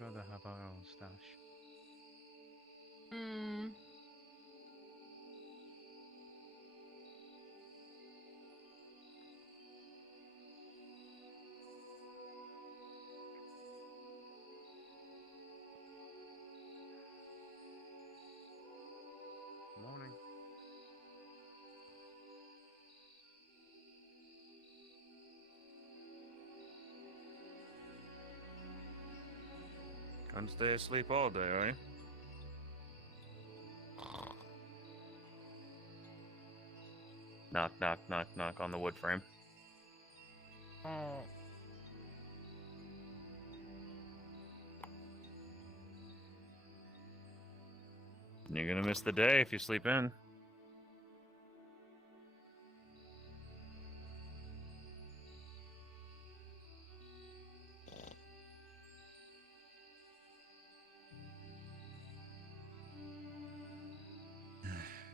rather have our own stash. Hmm. Morning. Can't stay asleep all day, are you? Knock, knock, knock, knock on the wood frame. You're gonna miss the day if you sleep in.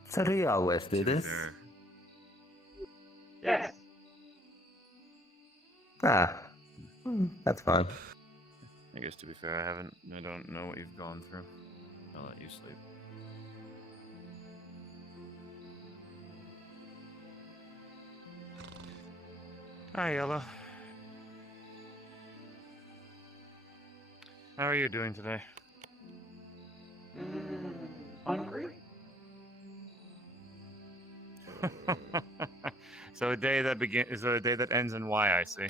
So do you always do To be this? fair. Yes. That's fine. I guess to be fair, I don't know what you've gone through. I'll let you sleep. Hi, Yellow. How are you doing today? Hungry? So a day that is a day that ends in Y, I see.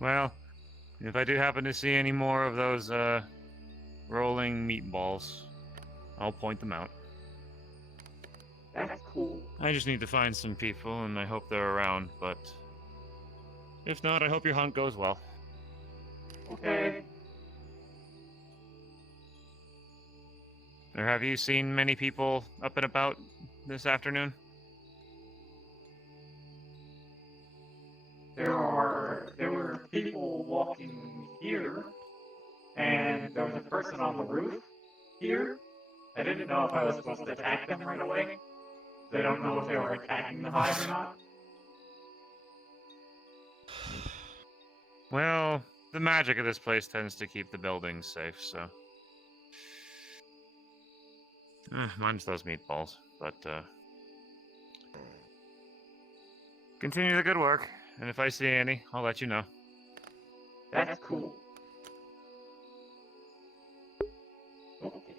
Well, if I do happen to see any more of those rolling meatballs, I'll point them out. That's cool. I just need to find some people, and I hope they're around, but if not, I hope your hunt goes well. Okay. Or have you seen many people up and about this afternoon? There were people walking here, and there was a person on the roof here. I didn't know if I was supposed to attack them right away. I don't know if they were attacking the hive or not. Well, the magic of this place tends to keep the buildings safe, so. Mine's those meatballs, but continue the good work, and if I see any, I'll let you know. That's cool. Okay.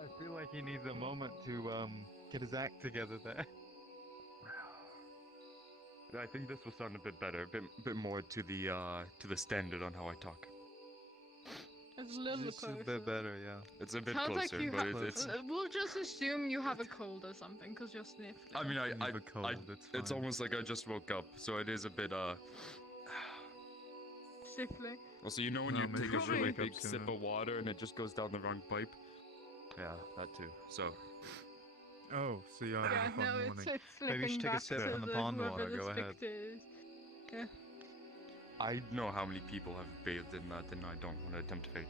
I feel like he needs a moment to get his act together there. I think this will sound a bit better, a bit more to the standard on how I talk. It's a little Just a closer. bit better, yeah. It's a bit Sounds like closer, you but have. it's. We'll just assume you have a cold or something, because you're sniffling. I mean, You have a cold, it's fine. almost like I just woke up, so it is a bit Sniffling. Also, you know when No, you maybe take you a should really wake up big sip sooner. of water and it just goes down the wrong pipe? Yeah, that too. So, Oh, so you're having Yeah, a fun no, morning. it's Maybe you should slipping take a back sip to from the pond whoever water, this go ahead. Victor is. Yeah. I know how many people have bathed in that, and I don't want to tempt fate.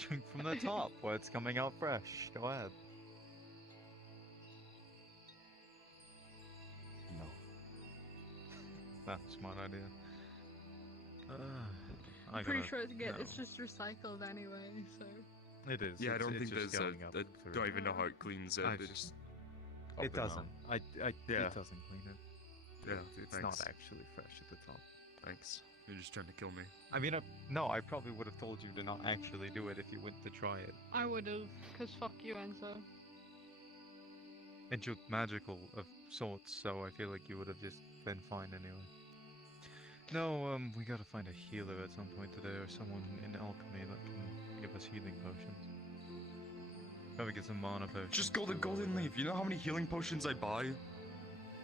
Drink from the top where it's coming out fresh. Go ahead. No. That's a smart idea. I'm pretty sure it's just recycled anyway, so. It is. Yeah, I don't it's think just there's going up I through. don't even know how it cleans it. I It's just- just up It and down. doesn't. Yeah. It doesn't clean it. Yeah, It's thanks. not actually fresh at the top. Thanks. You're just trying to kill me. I mean, no, I probably would have told you to not actually do it if you went to try it. I would've, cause fuck you, Enzo. And you're magical of sorts, so I feel like you would have just been fine anyway. No, we gotta find a healer at some point today, or someone in alchemy that can give us healing potions. Probably get some mana potions. Just go the golden leaf. You know how many healing potions I buy?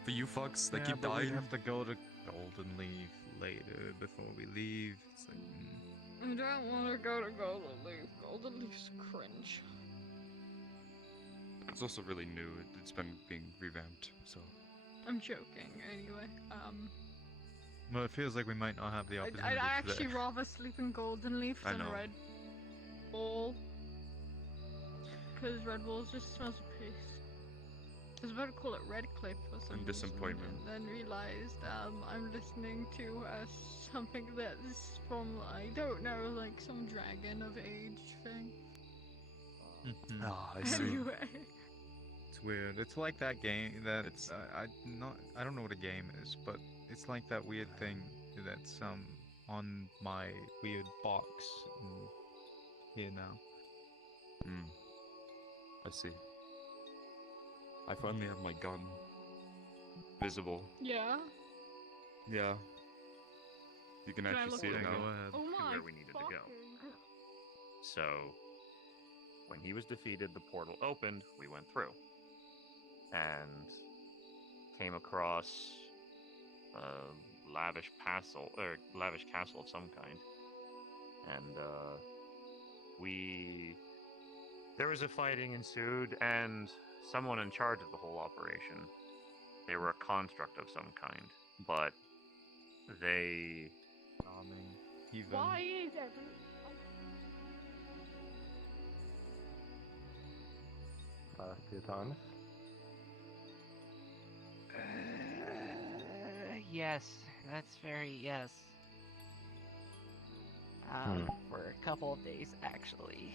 For you fucks that Yeah, keep but dying? we have to go to Golden Leaf later before we leave. It's like, I don't wanna go to Golden Leaf. Golden Leaf's cringe. It's also really new. It's been being revamped, so. I'm joking, anyway. Well, it feels like we might not have the opportunity I'd today. actually rather sleep in Golden Leaf I than know. Red Bull. Because Red Bull just smells of piss. I was about to call it Red Cliff or something. disappointment. And then realized I'm listening to something that's from, I don't know, like some Dragon of Age thing. Mhm. Ah, I see. Anyway. It's weird. It's like that game that It's- I don't know what a game is, but it's like that weird thing that's on my weird box here now. Hmm. I see. I finally have my gun visible. Yeah. Yeah. You can Can I actually look see at it Yeah, it? now. go ahead. Oh my where we needed to go. fucking- So, when he was defeated, the portal opened, we went through. And came across a lavish castle, of some kind. And, there was a fighting ensued, and someone in charge of the whole operation, they were a construct of some kind, but they Charming. Even. Why is everyone... Last few times. Yes, that's very yes. Hmm. For a couple of days, actually.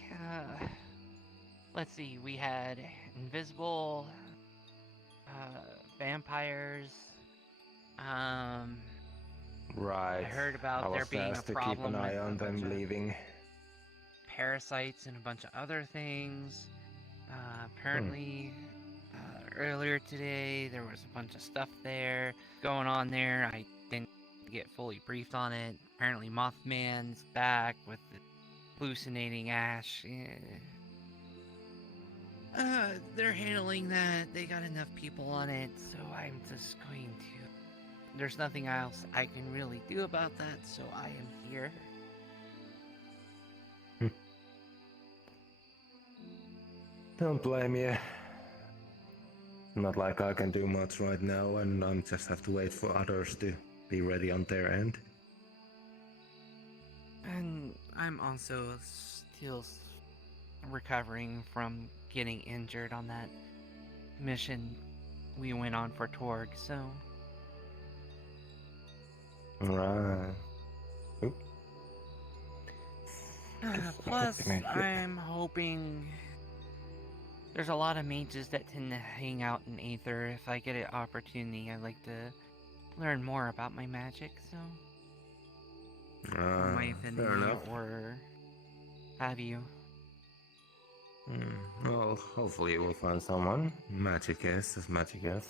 Let's see, we had invisible vampires. Right. I heard about I there was being a asked to keep problem an eye with on a bunch them of leaving. parasites and a bunch of other things. Apparently, earlier today there was a bunch of stuff there going on there. I didn't get fully briefed on it. Apparently, Mothman's back with the hallucinating ash. They're handling that. They got enough people on it, so I'm just going to. There's nothing else I can really do about that, so I am here. Don't blame you. Not like I can do much right now, and I just have to wait for others to be ready on their end. And I'm also still recovering from getting injured on that mission we went on for Torg, so. Right. Oop. Plus, Make it. I'm hoping. There's a lot of mages that tend to hang out in Aether. If I get an opportunity, I'd like to learn more about my magic, so. Or my Fair affinity, enough. or have you. Well, hopefully you will find someone. Magic is magic is.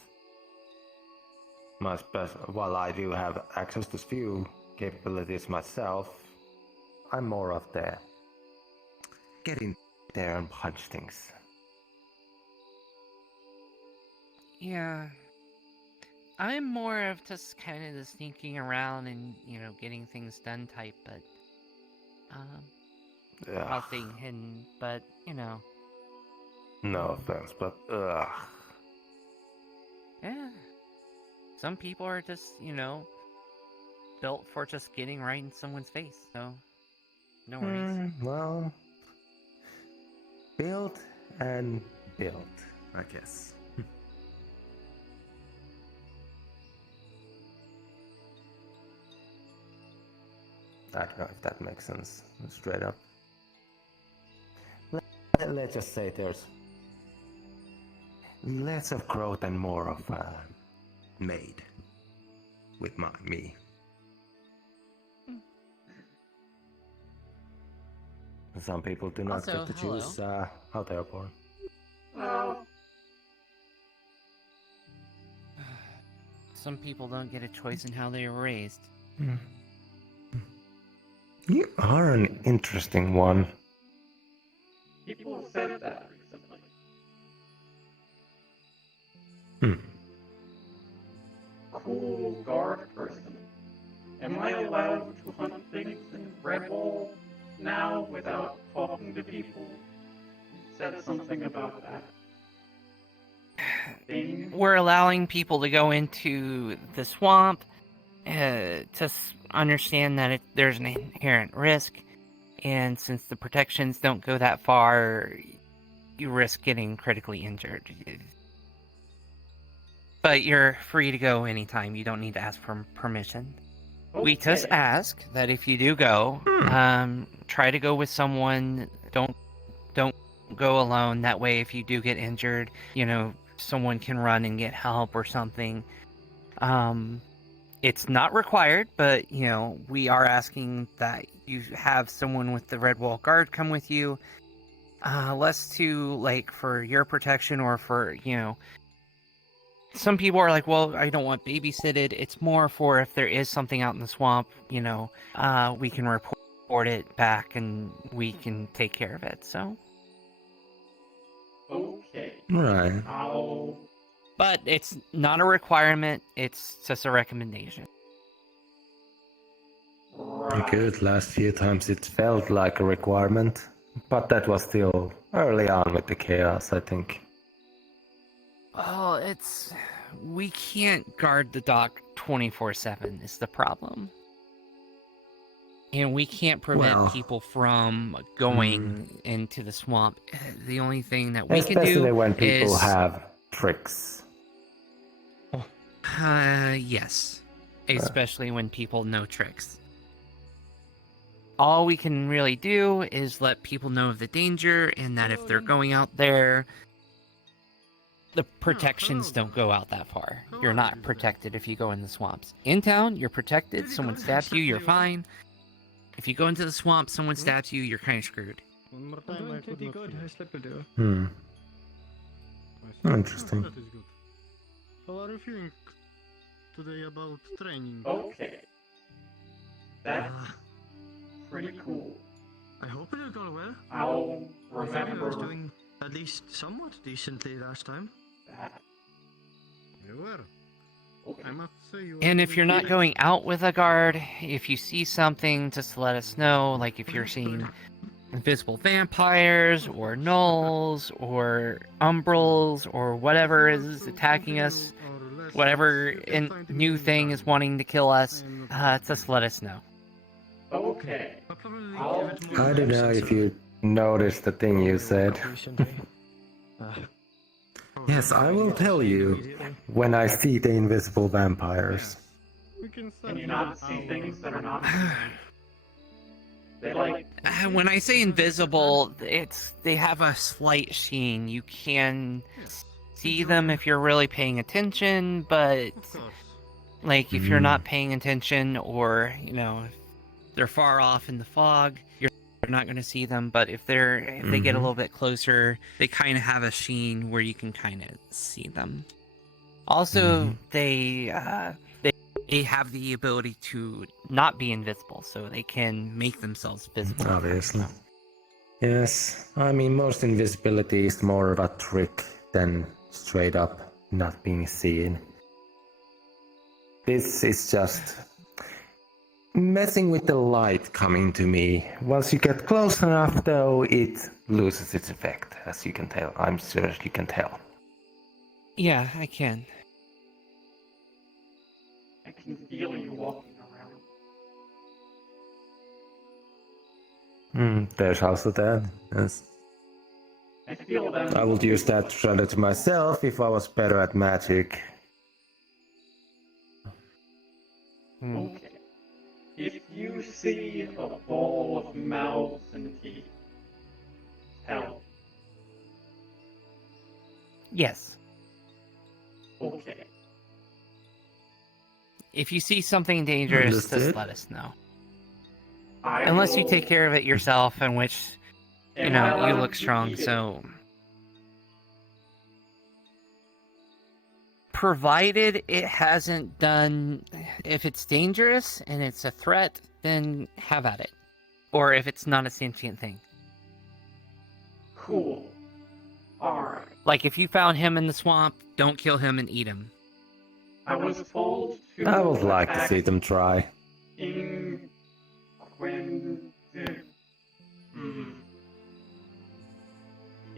While I do have access to spew capabilities myself, I'm more of the get in there and punch things. Yeah. I'm more of just kind of the sneaking around and, getting things done type, but, while staying hidden, but, No offense, but yeah. Some people are just, built for just getting right in someone's face, so no worries. Well, build and build, I guess. I don't know if that makes sense, straight up. Let's just say there's less of growth and more of made with me. Some people do not Also, get to choose how they are born. Some people don't get a choice in how they were raised. You are an interesting one. People have said that recently. Cool guard person. Am I allowed to hunt things in Redwall now without talking to people? You said something about that. Thing. We're allowing people to go into the swamp to understand that there's an inherent risk, and since the protections don't go that far, you risk getting critically injured. But you're free to go anytime. You don't need to ask for permission. Okay. We just ask that if you do go, try to go with someone. Don't go alone. That way, if you do get injured, someone can run and get help or something. It's not required, but we are asking that you have someone with the Red Wall Guard come with you. Less to for your protection or for some people are like, well, I don't want babysitted. It's more for if there is something out in the swamp, we can report it back and we can take care of it. So. Okay. Right. But it's not a requirement. It's just a recommendation. Right. Good. Last few times it felt like a requirement, but that was still early on with the chaos, I think. Well, we can't guard the dock 24/7 is the problem. And we can't prevent people from going into the swamp. The only thing that we can do especially when people is, have tricks. yes. Especially when people know tricks. All we can really do is let people know of the danger and that if they're going out there, the protections don't go out that far. You're not protected if you go in the swamps. In town, you're protected. Someone stabs you, you're fine. If you go into the swamp, someone stabs you, you're kind of screwed. One more time, I pretty good. I slept there. Interesting. That is good. How are you feeling today about training? Okay. That's pretty cool. I hope it will go well. I'll I was remember doing at least somewhat decently last time. that. You were. Okay. I must say you. And if you're not going out with a guard, if you see something, just let us know. Like if you're seeing invisible vampires or gnolls or umbrals or whatever is attacking us, whatever new thing is wanting to kill us, just let us know. Okay. I don't know if you noticed the thing you said. Yes, I will tell you when I see the invisible vampires. Can you not see things that are not? They When I say invisible, they have a slight sheen. You can see them if you're really paying attention, but if you're not paying attention or if they're far off in the fog, not going to see them, but if they get a Mhm. little bit closer, they kind of have a sheen where you can kind of see them. Also, they have the ability to not be invisible, so they can make themselves visible. Obviously. Yes, I mean, most invisibility is more of a trick than straight up not being seen. This is just messing with the light coming to me. Once you get close enough, though, it loses its effect, as you can tell. I'm sure you can tell. Yeah, I can. I can feel you walking around. There's also that. Yes. I feel them. I would use that shredder to myself if I was better at magic. Okay. If you see a ball of mouths and teeth, tell. Yes. Okay. If you see something dangerous, just Understood. let us know. I Unless you will- take care of it yourself, in which, you Am I know, you allowed look to strong, eat it? so... Provided it hasn't done... If it's dangerous and it's a threat, then have at it. Or if it's not a sentient thing. Cool. Alright. Like, if you found him in the swamp, don't kill him and eat him. I was told to. I would like to attack see them try. In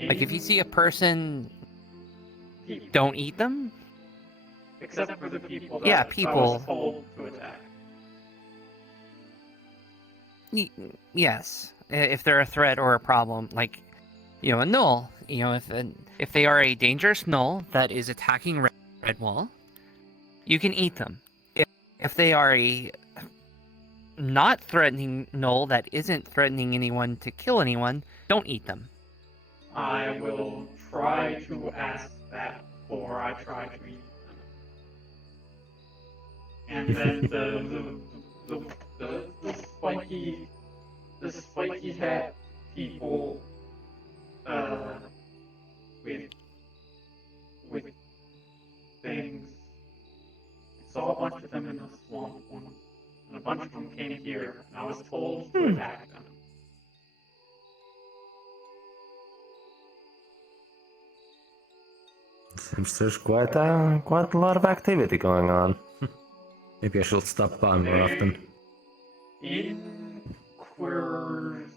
Like, if you see a person, people, don't eat them? except for the people that Yeah, I was people. told to attack. Yes. If they're a threat or a problem, like, you know, a null. You know, if they are a dangerous null that is attacking Redwall, you can eat them. If they are a not threatening null that isn't threatening anyone to kill anyone, don't eat them. I will try to ask that before I try to eat them. And then the spiky hat people, with things. I saw a bunch of them in the swamp once, and a bunch of them came here, and I was told to attack them. Seems there's quite a lot of activity going on. Maybe I should stop by more often.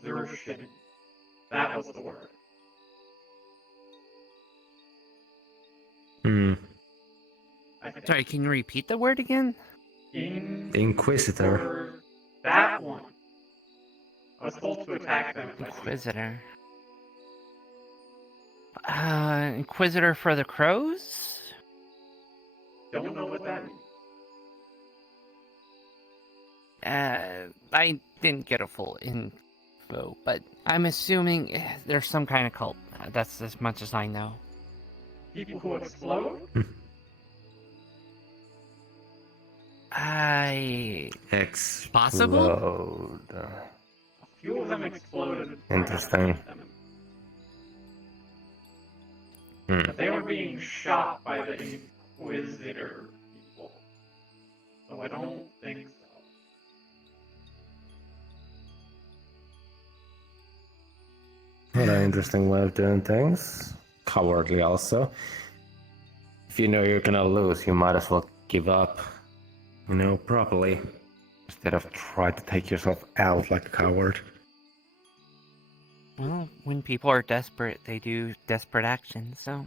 Inquisition. That was the word. I think. Sorry, can you repeat the word again? Inquisitor. That one. I was told to attack them. Inquisitor. Inquisitor for the crows? Don't know what that means. I didn't get a full info, but I'm assuming there's some kind of cult. That's as much as I know. People who explode? Possible? A few of them exploded. Interesting. But they were being shot by the Inquisitor people. So I don't think so. What an interesting way of doing things. Cowardly also. If you know you're gonna lose, you might as well give up. You know, properly. Instead of try to take yourself out like a coward. Well, when people are desperate, they do desperate actions, so...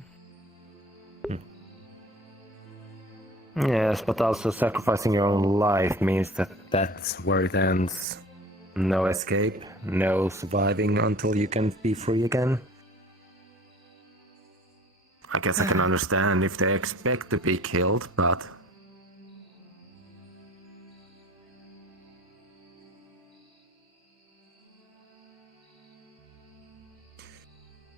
Yes, but also sacrificing your own life means that that's where it ends. No escape, no surviving until you can be free again. I guess I can understand if they expect to be killed, but...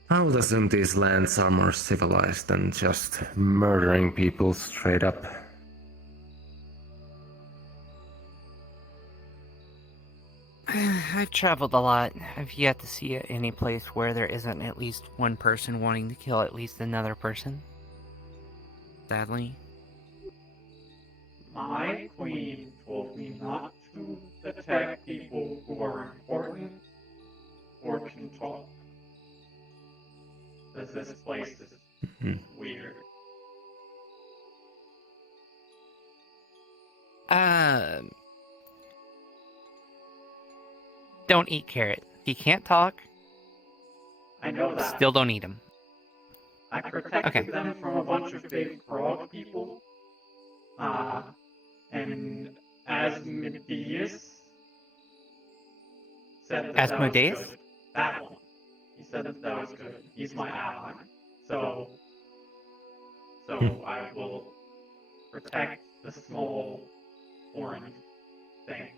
I would assume these lands are more civilized than just murdering people straight up. I've traveled a lot. I've yet to see any place where there isn't at least one person wanting to kill at least another person. Sadly. My queen told me not to attack people who are important or can talk. Because this place is Mhm. weird. Don't eat carrot. He can't talk. I know that. Still don't eat him. I protected Okay. them from a bunch of big frog people. And Asmodeus said that that was Asmodeus? good. That one. He said that that was good. He's my ally. So I will protect the small orange thing.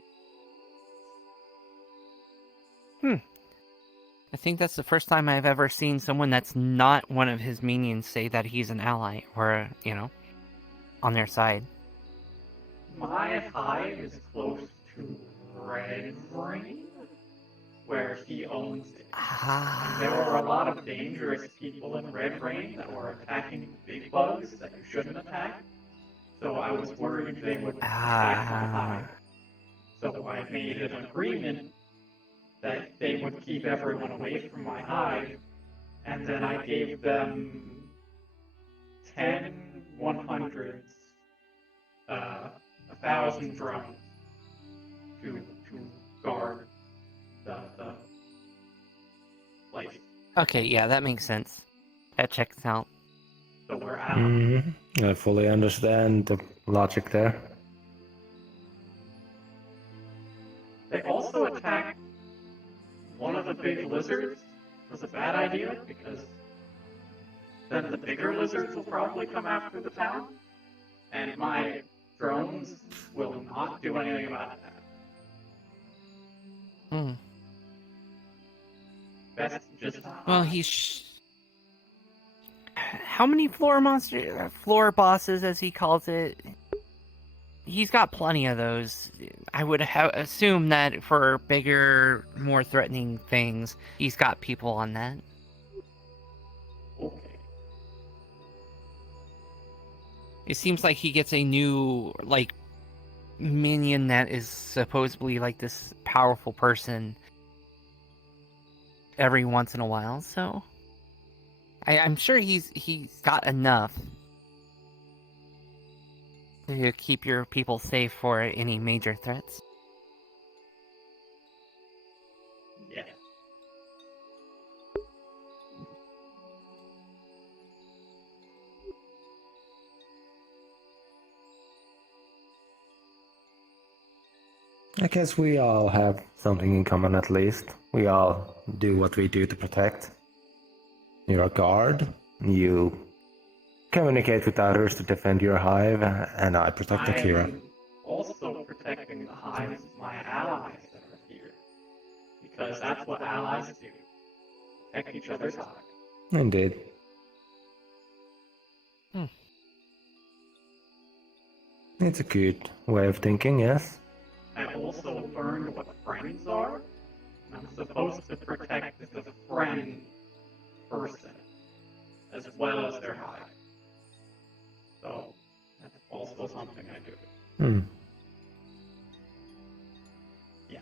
I think that's the first time I've ever seen someone that's not one of his minions say that he's an ally or, on their side. My hive is close to Red Ring, where he owns it. And there were a lot of dangerous people in Red Rain that were attacking big bugs that you shouldn't attack. So I was worried they would attack my hive. So I made an agreement that they would keep everyone away from my hive, and then I gave them 10 100s, 1,000 drones to guard the place. Okay, yeah, that makes sense. That checks out. So we're out. I fully understand the logic there. They also attacked one of the big lizards. It was a bad idea because then the bigger lizards will probably come after the town, and my drones will not do anything about that. Best just Well, how many floor bosses, as he calls it? He's got plenty of those. I would assume that for bigger, more threatening things, he's got people on that. Okay. It seems like he gets a new, minion that is supposedly, this powerful person every once in a while, so... I'm sure he's got enough to keep your people safe for any major threats. Yeah. I guess we all have something in common at least. We all do what we do to protect. You're a guard, you communicate with others to defend your hive, and I protect Akira. I'm also protecting the hives of my allies that are here. Because that's what allies do. Protect each other's hive. Indeed. It's a good way of thinking, yes? I also learned what friends are. I'm supposed to protect the friend person as well as their hive. So that's also something I do. Yeah.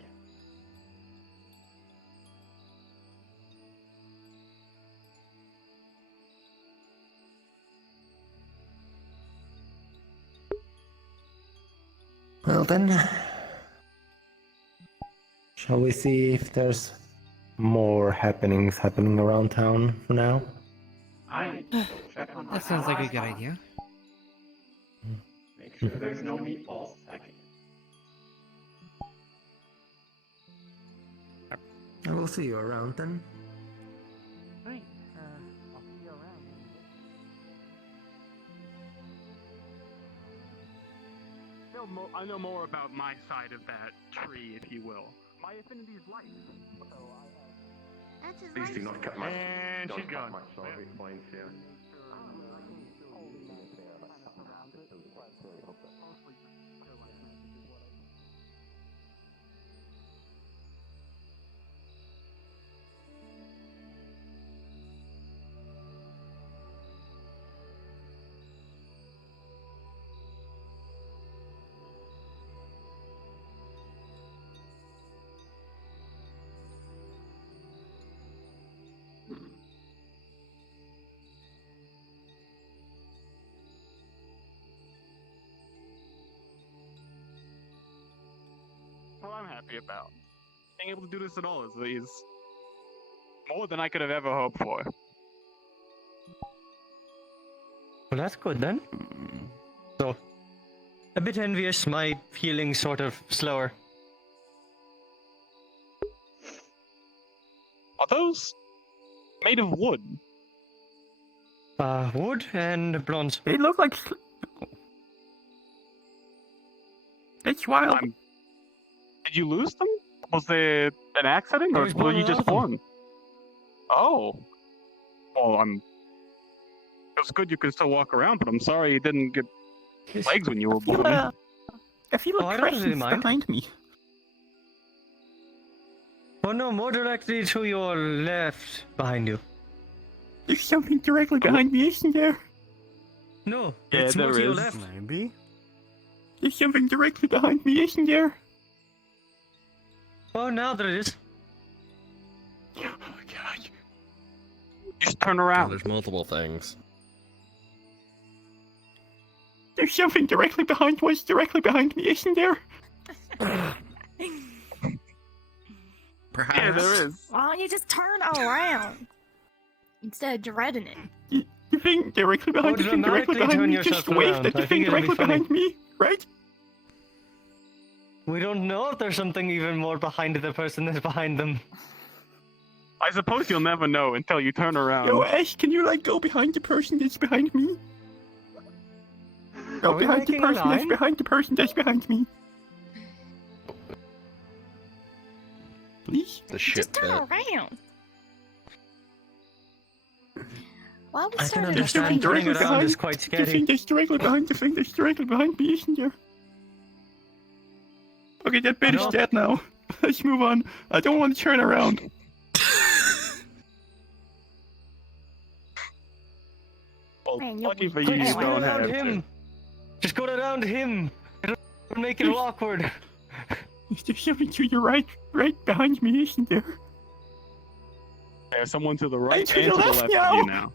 Well then, shall we see if there's more happenings happening around town for now? I need to go check on my That sounds like a allies' good hive. idea. Make sure there's no meatballs attacking it. I will see you around then. Right. I'll see you around. I know more about my side of that tree, if you will. My affinity is light. That's his Please do not cut much. And Don't she's cut gone. much, so I'll explain to you. what I'm happy about. Being able to do this at all is more than I could have ever hoped for. Well, that's good then. So, a bit envious, my healing sort of slower. Are those made of wood? Wood and bronze. They look like. That's wild. Did you lose them? Was there an accident, I or was were born you just without them. born? Oh. Well, it's good you can still walk around, but I'm sorry you didn't get legs when you were born. I feel Oh, a I don't really presence mind. behind me. Oh no, more directly to your left behind you. There's something directly behind me, isn't there? No, Yeah, it's more there to your is. left. Maybe. There's something directly behind me, isn't there? Oh, now there it is. Oh my god. Just turn around. There's multiple things. There's something directly behind what's directly behind me, isn't there? Perhaps. Yeah, there is. Why don't you just turn around instead of dreading it? The thing directly behind Oh, the thing directly dramatically behind turn me yourself just waved around. at the I thing think it'll be directly funny. behind me, right? We don't know if there's something even more behind the person that's behind them. I suppose you'll never know until you turn around. Yo, Ash, can you like go behind the person that's behind me? Go Are we behind the making a person that's line? behind the person that's behind me. Please? The shit Just turn bit. around. Why would I can starting There's something understand turning directly around behind is quite the thing scary. that's directly behind the thing that's directly behind me, isn't there? Okay, that bit is No. dead now. Let's move on. I don't want to turn around. Well, Man, you're lucky for weak. you, you Anyway. don't around have him. to. Just go around him. It'll make it awkward. There's something to your right behind me, isn't there? There's someone to the right to and the to the left left now. of you now.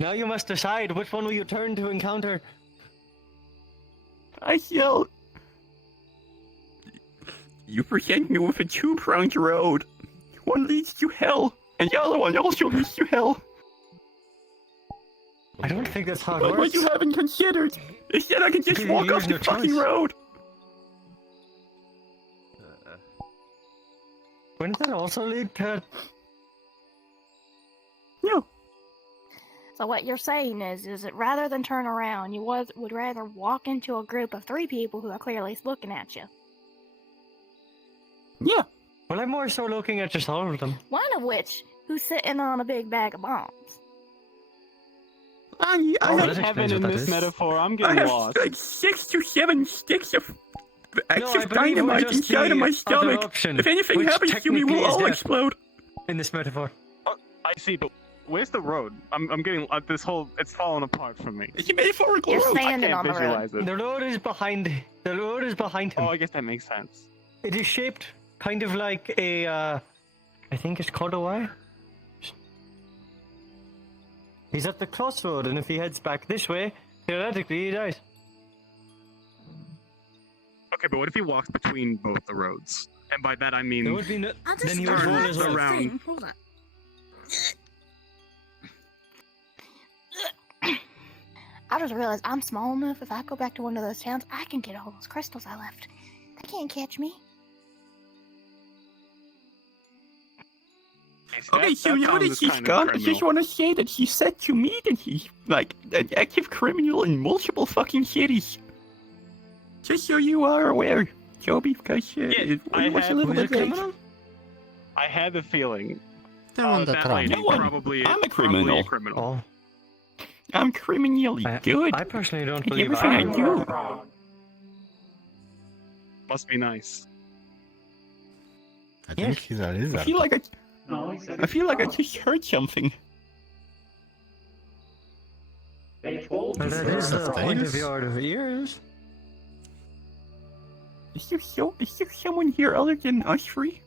Now you must decide which one will you turn to encounter. I yell. You present me with a two-pronged road. One leads to hell, and the other one also leads to hell. I don't think that's how it But what works. you haven't considered is that I can just You're walk off using the your fucking choice. road. Wouldn't that also lead to... No. So what you're saying is that rather than turn around, you would rather walk into a group of 3 people who are clearly looking at you. Yeah. Well, I'm more so looking at just all of them. One of which who's sitting on a big bag of bombs. I Oh, have, that Heaven explains in what that this is. metaphor, I'm I getting have lost. like 6 to 7 sticks of I active believe it was dynamite just inside of the my other stomach. option, If anything which happens to me, technically we'll is all death. explode. In this metaphor. I see, but where's the road? I'm getting this whole. It's falling apart for me. It's a metaphorical You're road. I standing can't on the road. visualize it. The road is behind. The road is behind him. Oh, I guess that makes sense. It is shaped kind of like a. I think it's called a Y. He's at the crossroad, and if he heads back this way, theoretically he dies. Okay, but what if he walks between both the roads? And by that I mean. There would be no. I'll Then he would turn roll as well. around. Hold on. I just realized I'm small enough. If I go back to one of those towns, I can get all those crystals I left. They can't catch me. Okay, so now that she's gone, I just want to say that she said to me that he's like an active criminal in multiple fucking cities. Just so you are aware, Joby, because it I was a had- little Who's a bit late. criminal? I had the feeling. They're on the that throne. lady No, I'm probably, a probably criminal. a criminal. Oh, I'm criminally good. I personally don't At believe everything I I am. do. Must be nice. I think that is I feel like I feel like I just heard something. They told Well, you. that is the That's point nice. of your ears. Is there someone here other than us three?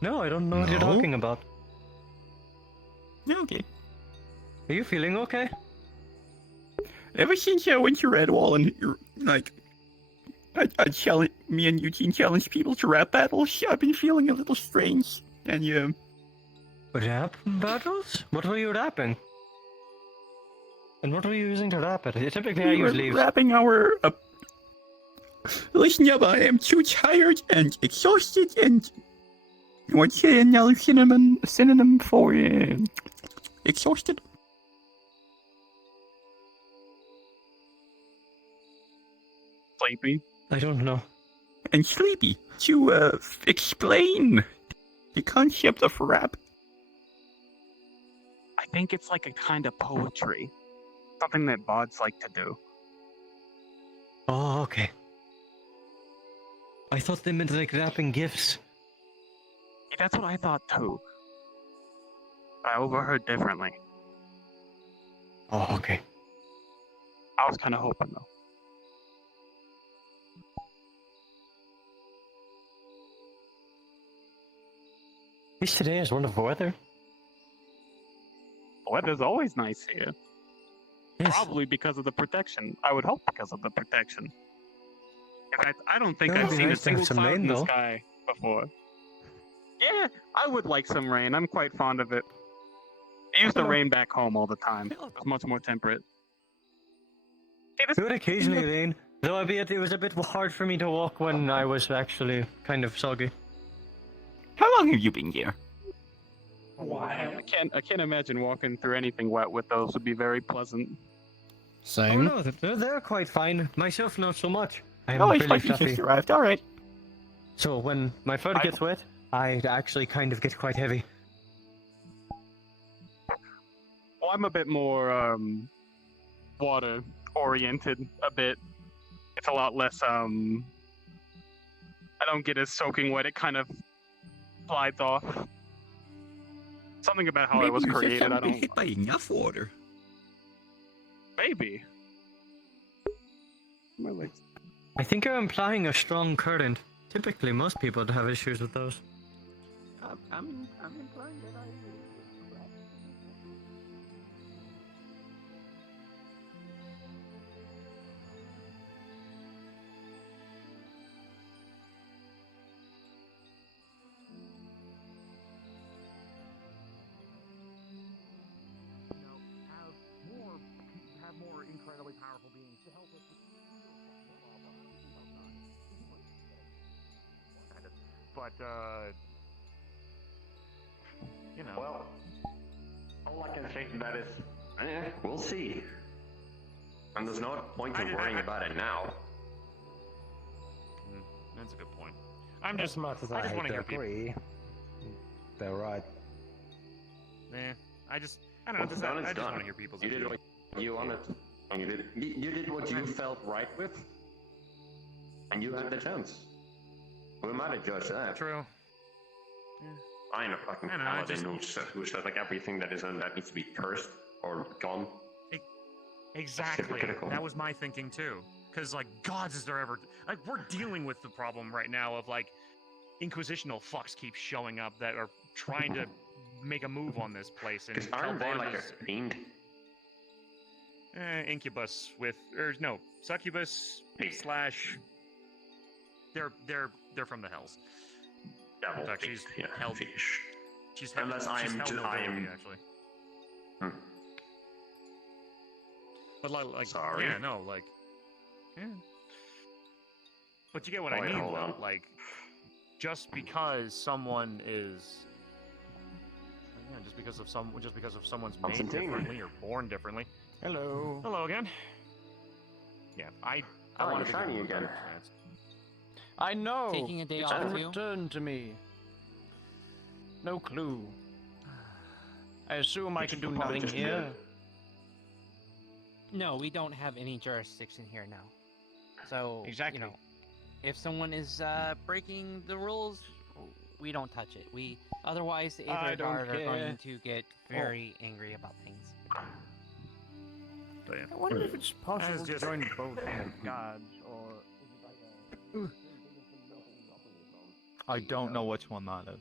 No, I don't know what you're No? talking about. Okay. Are you feeling okay? Ever since I went to Redwall and you're like, I challenge me and Eugene challenged people to rap battles. I've been feeling a little strange, and yeah. Rap battles? What were you rapping? And what were you using to rap it? Typically, I We were use leaves. rapping our. Listen up, I am too tired and exhausted, and what's another synonym for exhausted? Sleepy. I don't know. And sleepy. To explain the concept of rap. I think it's like a kind of poetry. Something that bots like to do. Oh, okay. I thought they meant like rapping gifs. Yeah, that's what I thought too. I overheard differently. Oh, okay. I was kind of hoping though. Is today is wonderful weather. The weather's always nice here. Yes. Probably because of the protection. I would hope because of the protection. In fact, I don't think It would I've be seen nice a to have single some cloud rain, in the though. sky before. Yeah, I would like some rain. I'm quite fond of it. I used to rain back home all the time. It's much more temperate. Hey, It would occasionally rain, though albeit it was a bit hard for me to walk when I was actually kind of soggy. How long have you been here? I can't imagine walking through anything wet with those would be very pleasant. Oh Same. no, they're quite fine. Myself, not so much. I'm Oh, his really wife just fluffy. arrived. All right. So when my fur gets wet, I actually kind of get quite heavy. Well, I'm a bit more water oriented. A bit. It's a lot less. I don't get as soaking wet. It kind of slides off. Something about how I was created. I Maybe been don't. hit by enough water. Maybe. My legs. I think you're implying a strong current. Typically, most people have issues with those. I'm implying that I. Have more incredibly powerful beings to help us with but you know. Well, all I can say to that is, we'll see. And there's no point in worrying about it now. That's a good point. I'm As just much as I I just hate want to to hear people. agree, they're right. I don't know. Once it's done, I it's just done. want to hear people's You did opinions. what you wanted. And you did what you felt right with. And you had the chance. We might have judged that. True. I ain't a fucking I know, I paladin just- who says like everything that isn't that needs to be cursed or gone. Exactly. hypocritical. That was my thinking too. Because like, gods, is there ever like we're dealing with the problem right now of like inquisitional fucks keep showing up that are trying to make a move on this place, and Because aren't they like Calvarna's- a fiend? Incubus with or no succubus slash. They're from the hells. Devil. In fact, she's yeah, held. fish. She's held. Unless she's I'm held ju- nobility, I'm- actually. Hmm. But like, Sorry. yeah, no, like, yeah. But you get what I Wait, mean, hold though. on. Like, just because someone is, yeah, just because of someone's made Constantine. differently or born differently. Hello. Hello again. Yeah, I Oh, wanted you're to shiny give him a again. better chance. I know. Taking a day it's off been too? returned to me. No clue. I assume I can do Probably nothing just here. good. No, we don't have any jurisdiction here now. So, Exactly. you know, if someone is breaking the rules, we don't touch it. Otherwise, the I Aether don't Guard are care. going to get very angry about things. But, yeah. I wonder if it's possible As to just- join both gods, or I don't know which one that is.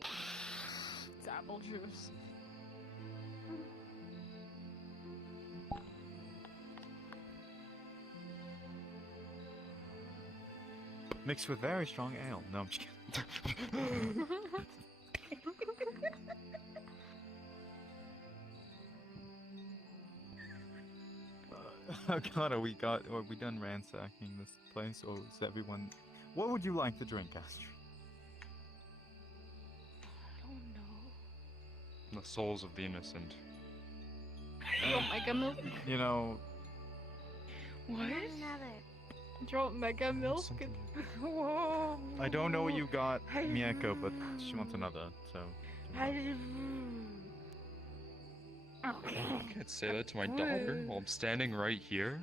It's apple juice. Mixed with very strong ale. No, I'm just kidding. God, are we done ransacking this place, or is everyone? What would you like to drink, Astrid? I don't know. The souls of the innocent. You want mega milk? You know, What? Do you want mega milk? Whoa. I don't know what you got, Mieko, but she wants another, so. I can't say that to my daughter while I'm standing right here.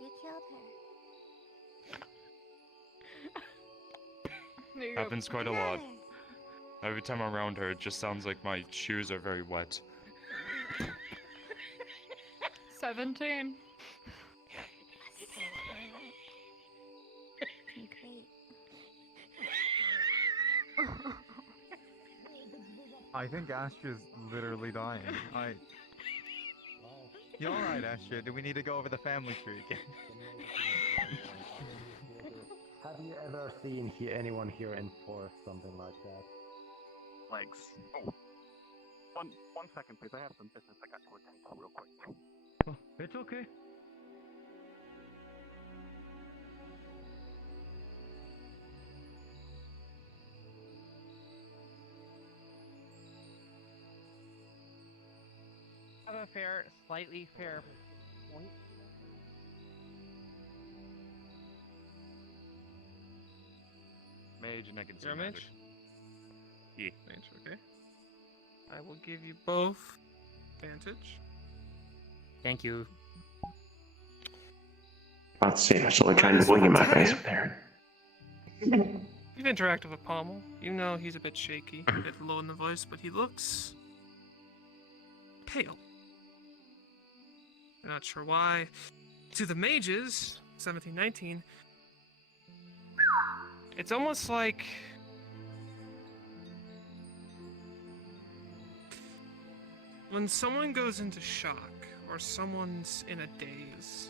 You killed her. Happens quite a lot. Every time I'm around her, it just sounds like my shoes are very wet. 17. I think Astria's literally dying. You alright, Astria? Do we need to go over the family tree again? Have you ever seen anyone here enforce something like that? Legs. Oh. One second, please. I have some business I got to attend to real quick. Oh, it's okay. Have a slightly fair point. Mage and I can see You're a magic. mage? Yeah. Mage, okay. I will give you both advantage. Thank you. About to say, that's all the kind of wing in my face there. You've interacted with Pommel. You know he's a bit shaky, a bit low in the voice, but he looks pale. You're not sure why. To the mages, 1719, it's almost like when someone goes into shock or someone's in a daze,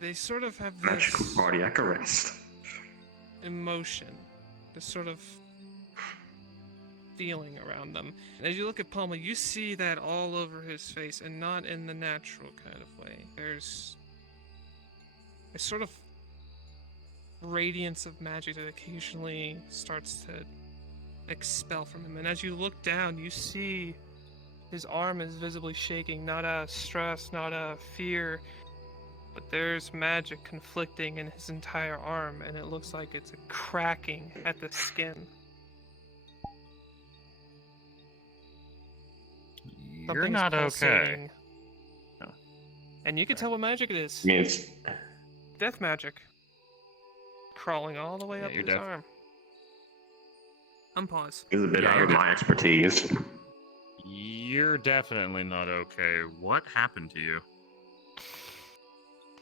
they sort of have this Magical cardiac arrest. emotion, this sort of feeling around them. And as you look at Palma, you see that all over his face, and not in the natural kind of way. There's a sort of radiance of magic that occasionally starts to expel from him. And as you look down, you see his arm is visibly shaking, not out of stress, not out of fear, but there's magic conflicting in his entire arm, and it looks like it's a cracking at the skin. You're Something's not okay. pulsating. No. And you can tell what magic it is. I mean, it's Death magic. Crawling all the way up you're his deaf. arm. Unpause. a bit out of my expertise. You're definitely not okay. What happened to you?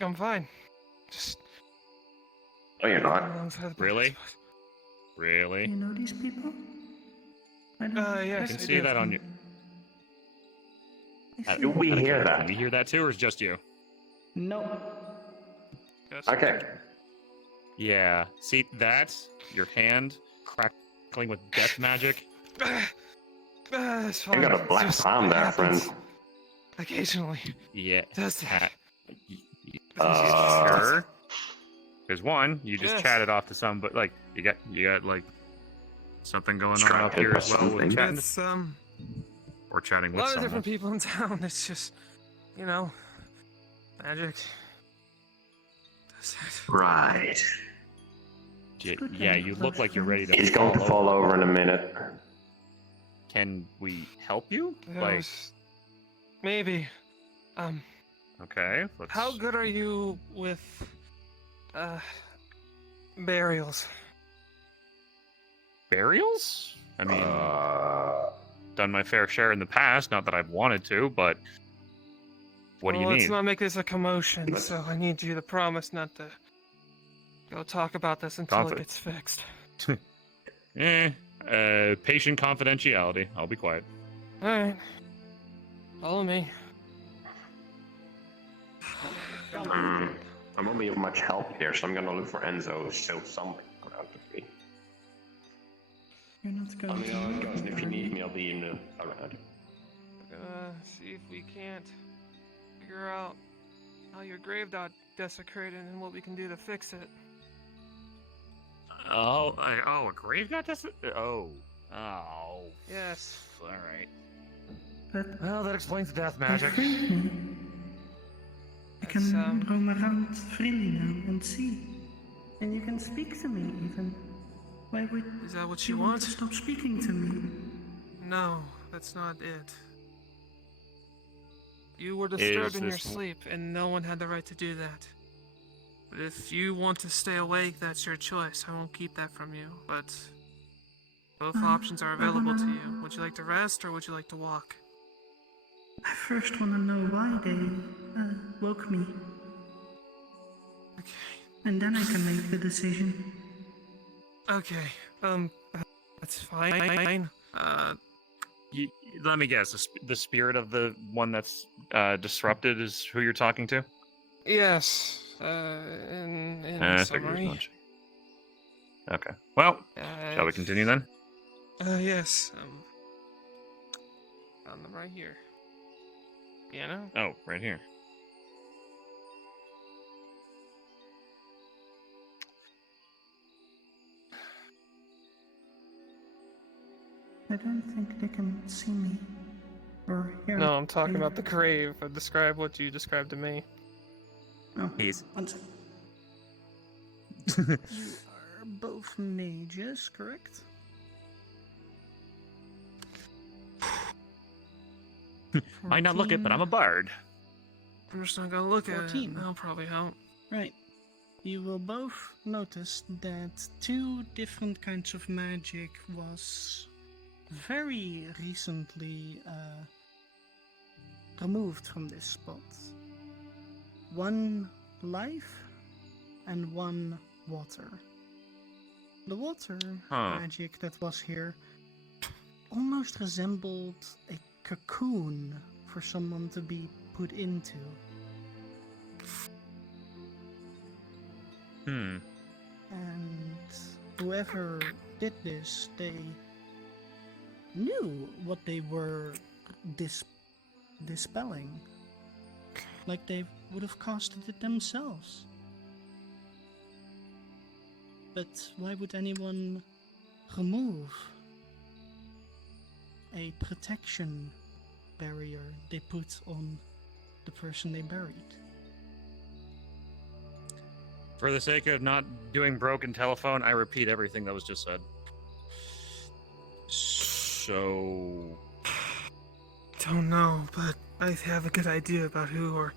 I'm fine. Just Oh, you're not. alongside the Really? bus. Really? You know these people? Yes, I can see that on you. Do we hear that? Can we hear that too, or is it just you? No. Yes. Okay. Yeah. See that? Your hand crackling with death magic. It's You fine. got a It's black just- palm it there, friend. happens Occasionally. Yeah. Does that? Sure. Because one, you just Yes. chatted off to some, but like you got like something going on up Distracted here by as well something. with chatting It's or chatting a with lot of someone. different people in town. It's just, magic. Does that? Right. Yeah, you look like you're ready to He's going to fall over in a minute. Can we help you? There Like, was- maybe. okay, let's. How good are you with burials? Burials? I mean, done my fair share in the past. Not that I've wanted to, but what do you Let's need? not make this a commotion. So I need you to promise not to go talk about this until it Confident. gets fixed. Patient confidentiality. I'll be quiet. Alright. Follow me. I won't be of much help here, so I'm gonna look for Enzo, show something around to me. You're not I going mean, to. guys, if you need me, I'll be around. We're gonna see if we can't figure out how your grave got desecrated and what we can do to fix it. A grave got desecrated? Oh. Yes. Alright. But Well, that explains the death they magic. freed me. I That's, can roam around freely now and see. And you can speak to me even. Why would Is that what you you want want? to stop speaking to me? No, that's not it. You were disturbed in your this- sleep, and no one had the right to do that. But if you want to stay awake, that's your choice. I won't keep that from you, but both options are available to you. Would you like to rest, or would you like to walk? I first want to know why they woke me. Okay. And then I can make the decision. Okay, that's fine. Let me guess. The spirit of the one that's disrupted is who you're talking to? Yes, in I figured as summary. much. Okay. Well, shall we continue then? Yes, found them right here. Piano? Oh, right here. I don't think they can see me. Or hear No, me. I'm talking about the grave. Describe what you described to me. Oh, He's. one second. You are both mages, correct? Might not look it, but I'm a bard. I'm just not gonna look at it. 14. That'll probably help. Right. You will both notice that two different kinds of magic was very recently removed from this spot. One life and one water. The water magic that was here almost resembled a cocoon for someone to be put into. Hmm. And whoever did this, they knew what they were dispelling. Like they would have casted it themselves. But why would anyone remove a protection barrier they put on the person they buried? For the sake of not doing broken telephone, I repeat everything that was just said. So... Don't know, but I have a good idea about who or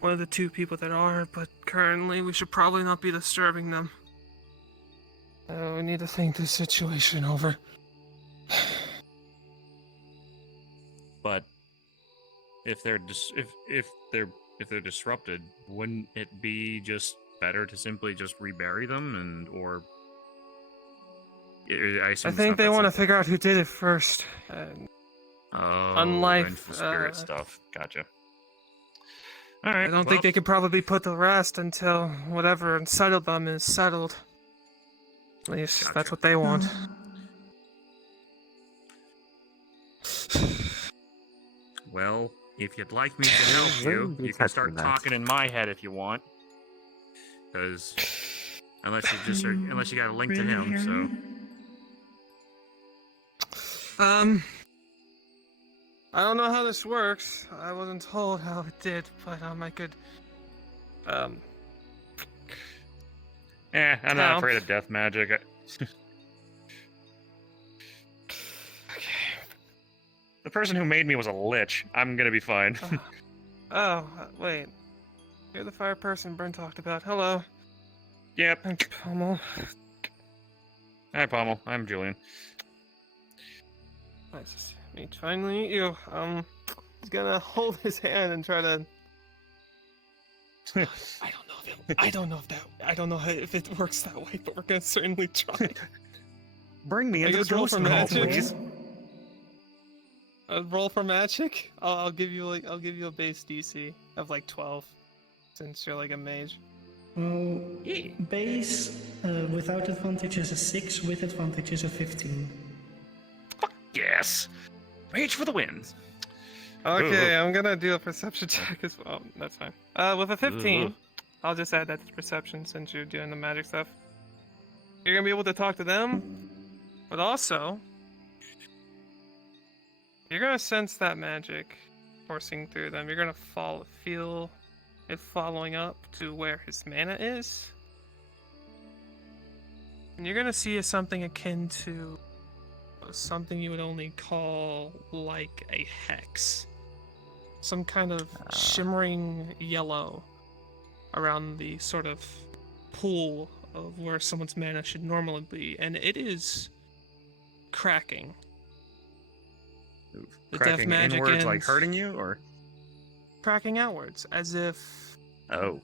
one of the two people that are, but currently we should probably not be disturbing them. We need to think this situation over. But if they're if they're disrupted, wouldn't it be just better to simply just rebury them or I assume I it's think not they that want to simple. figure out who did it first. Oh, unlike, vengeful spirit stuff. Gotcha. All right. I don't think they could probably put the rest until whatever unsettled them is settled. At least that's what they want. Well, if you'd like me to help you, you can start talking in my head if you want. Because unless you got a link to him, so. I don't know how this works. I wasn't told how it did, but I could. I'm not afraid of death magic. The person who made me was a lich. I'm gonna be fine. Wait. You're the fire person Bryn talked about. Hello. Yep. I'm Pommel. Hi, Pommel. I'm Julian. Nice to meet finally you. He's gonna hold his hand and try to. I don't know if it works that way, but we're gonna certainly try. Bring me I into the guess roll ghost for hall, magic. please. Roll for magic. I'll give you a base DC of like 12, since you're like a mage. Well, base without advantage is a 6, with advantage is a 15. Yes. Rage for the win. Okay, I'm gonna do a perception check as well. That's fine. With a 15, I'll just add that to perception since you're doing the magic stuff. You're gonna be able to talk to them, but also you're gonna sense that magic coursing through them. You're gonna feel it following up to where his mana is, and you're gonna see something akin to something you would only call like a hex. Some kind of shimmering yellow around the sort of pool of where someone's mana should normally be, and it is cracking. The death Cracking magic inwards, like ends. hurting you, or Cracking outwards, as if oh,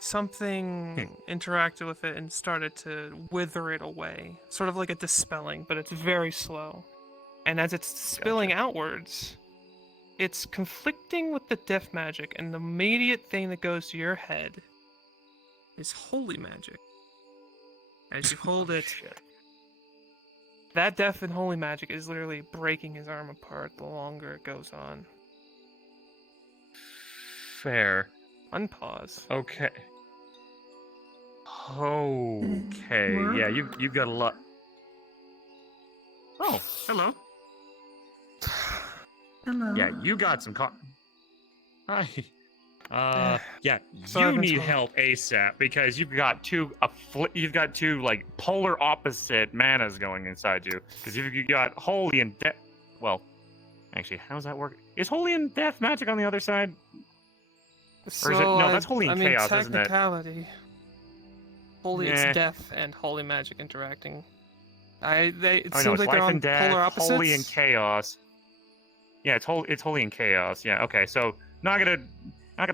something interacted with it and started to wither it away. Sort of like a dispelling, but it's very slow. And as it's spilling outwards, it's conflicting with the death magic, and the immediate thing that goes to your head is holy magic. As you hold it, that death and holy magic is literally breaking his arm apart the longer it goes on. fair. Unpause. Okay. Okay. Yeah, you've got a lot. Oh, hello. Hello. Yeah, you got some Hi. Yeah, Sorry, you Vince need Vaughn. help ASAP because you've got two like polar opposite manas going inside you. Because you've got holy and death. Well, actually, how does that work? Is holy and death magic on the other side? Or is it no? That's holy and chaos, isn't it? Technicality. Holy, Yeah. it's death and holy magic interacting. It I seems know it's like life they're on and death, polar opposites. holy and chaos. Yeah, it's holy and chaos. Yeah, okay. So not gonna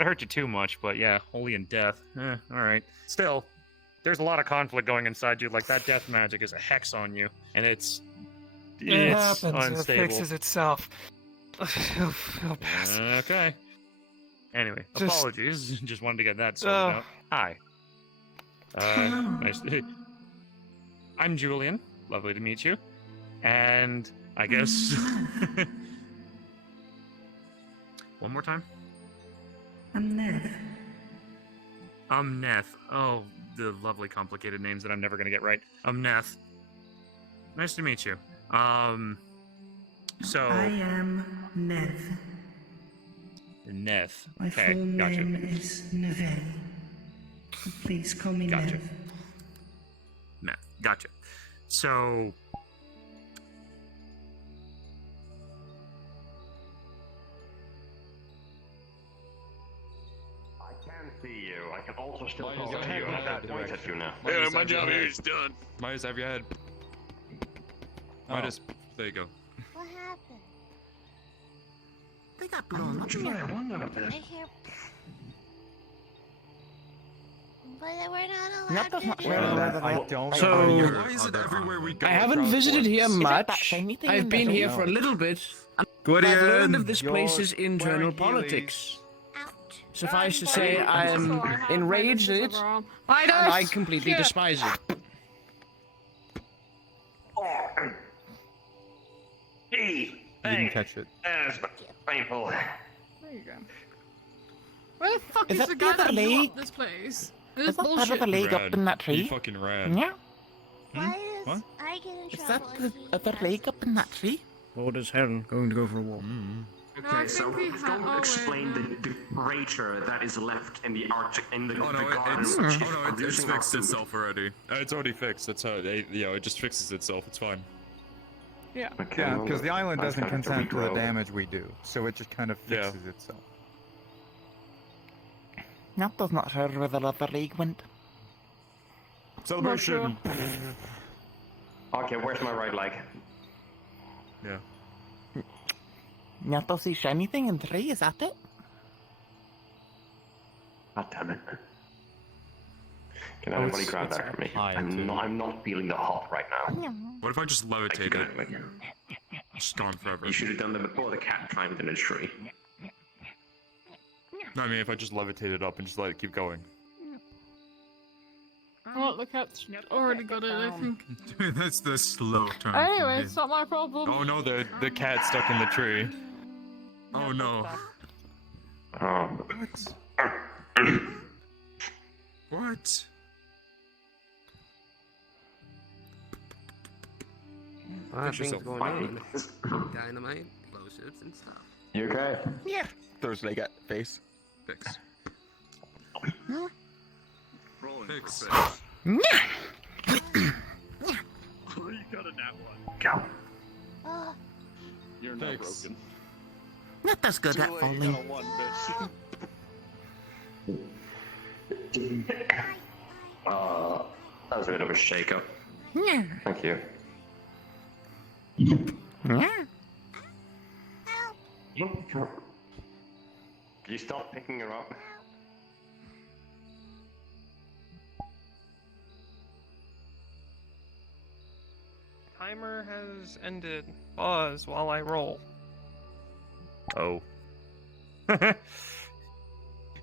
hurt you too much, but yeah, holy and death. All right. Still, there's a lot of conflict going inside you. Like that death magic is a hex on you, and it's happens. unstable. It fixes itself. It'll pass. Okay. Anyway, Just- apologies. Just wanted to get that sorted out. Hi. Nice. I'm Julian. Lovely to meet you. And I guess one more time. I'm Ned. Neth. Oh, the lovely complicated names that I'm never gonna get right. Neth. Nice to meet you. So I am Nev. Neth. My Okay, full gotcha. name is Neve. Please call me Gotcha. Nev. Neth. Gotcha. So I can see you. I can also still Mine talk is to you. over I there. can't point at you now. Yeah, my job here is done. Midas, have your head. Midas, there you go. What happened? They got blown up. I hear. But we're not That does not allowed to do really that. matter. I don't So- know. Why is it everywhere we go I haven't across visited borders? here Is it that much. shiny thing I've in been the here middle? for a little bit. And Good I've learned Ian, of this you're place's internal wearing politics. Ouch. Suffice to say, I am enraged at it, and I completely despise it. Gee, Didn't catch it. that's painful. There you go. Where the fuck Is is that the guy the other that blew leg? up this place? Is This that bullshit. part of the leg up in that tree? You fucking ran. Yeah? Why does What? I get in Is trouble? that the other leg up in that tree? Bored as hell, going to go for a walk. No, I Okay, so think we who's had. going to Oh, wait, explain no. the crater that is left in the arch in the, Oh no, the garden? it's which is it's producing our fixed food? itself already. It's already fixed. That's how it just fixes itself. It's fine. Yeah. Okay, Yeah, well, because the island that's doesn't gonna have to consent to the regrow. damage we do, so it just kind of Yeah. fixes itself. That does not hurt where the other leg went. Celebration! Okay, where's my right leg? Yeah. You don't see shiny thing in the tree, is that it? God damn it. Can Oh, anybody it's- grab it's that from me? high, I'm too. not feeling the hot right now. What if I just levitate it? Like, It's gone forever. you should have done that before the cat climbed in a tree. No, I mean, if I just levitate it up and just let it keep going. Well, the cat's already got it, I think. Dude, that's the slow turn. for Anyway, me. it's not my problem. Oh no, the cat's stuck in the tree. Oh no. What? What? A lot of Get things yourself going fired. on. Dynamite, explosives, and stuff. You okay? Yeah. Throws leg at face. Fix. Rolling Fix. for fix. Yeah. You got a nat one. Go. Oh, You're not Fix. broken. Not as good at falling. One, bitch. That was a bit of a shake-up. Yeah. Thank you. Yeah. Can you stop picking her up? Timer has ended. Pause while I roll. Oh.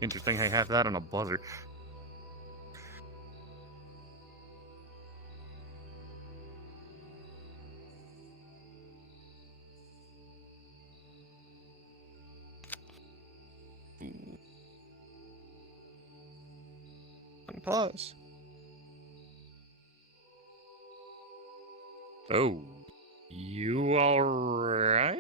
Interesting, I have that on a buzzer. And pause. Oh. You alright?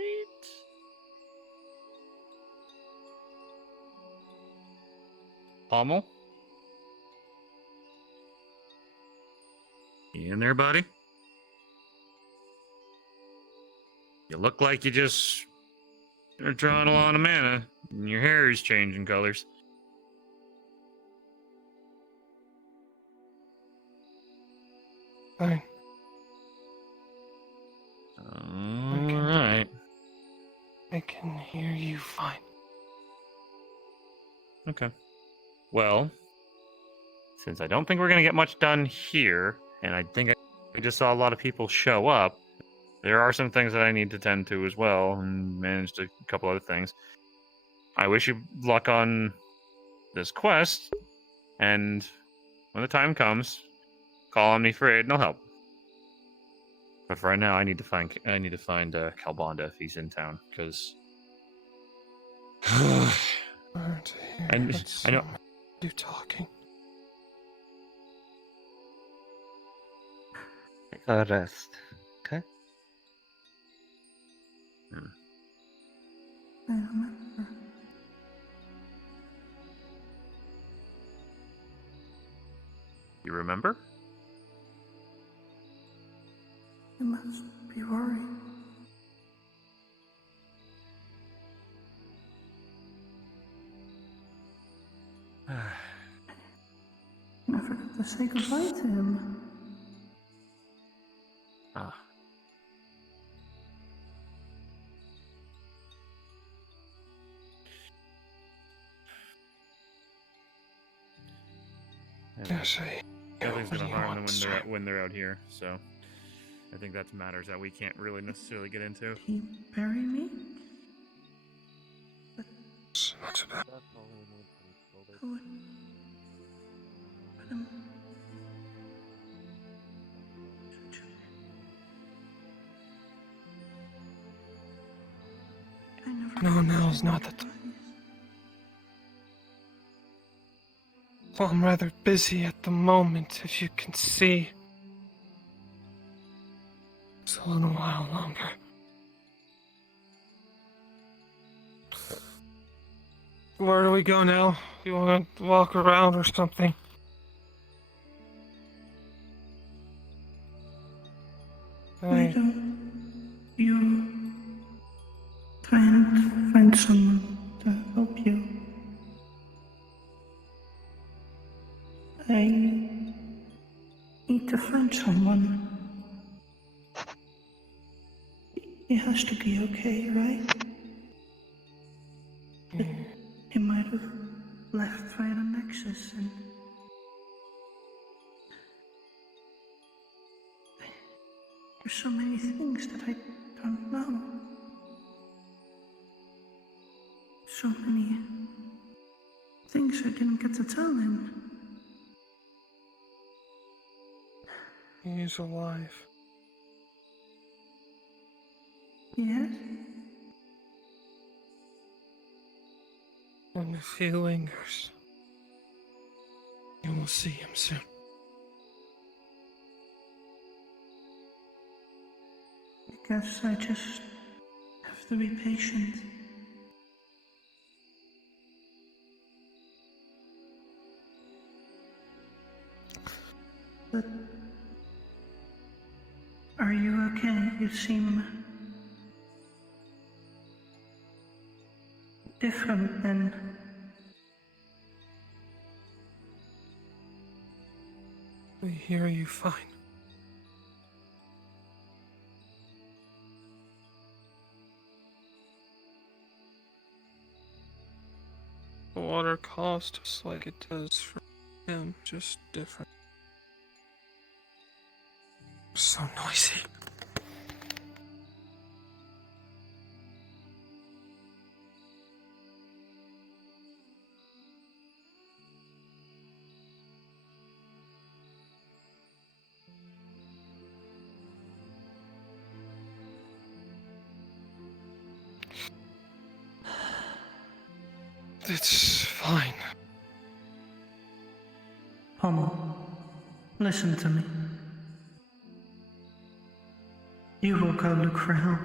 Pommel? You in there, buddy? You look like you just are drawing a lot of mana, and your hair is changing colors. Fine. Alright. I can hear you fine. Okay. Well, since I don't think we're going to get much done here, and I think I just saw a lot of people show up, there are some things that I need to tend to as well, and managed a couple other things. I wish you luck on this quest, and when the time comes, call on me for aid and I'll help. But for right now, I need to find Calbonda if he's in town, because I know. You talking? A rest. Okay. I remember. You remember? You must be worried. I forgot to say goodbye to him. Ah. Yes, Nothing's what gonna do you harm them want, when they're out here, so I think that's matters that we can't really necessarily get into. He bury me? It's not so bad. Who would... But, I never... No, now's not the time. Well, I'm rather busy at the moment, if you can see. It's a little while longer. Where do we go now? You want to walk around or something? Why don't you try and find someone to help you? I need to find someone. He has to be okay, right? But he might have left via the Nexus and There's so many things that I don't know. So many things I didn't get to tell him. He's alive. Yes? And if he lingers, you will see him soon. I guess I just have to be patient. But are you okay? You seem different than I hear you fine. The water cost us like it does for him, just different. So noisy. It's fine. Pommel. Listen to me. You will go look for help.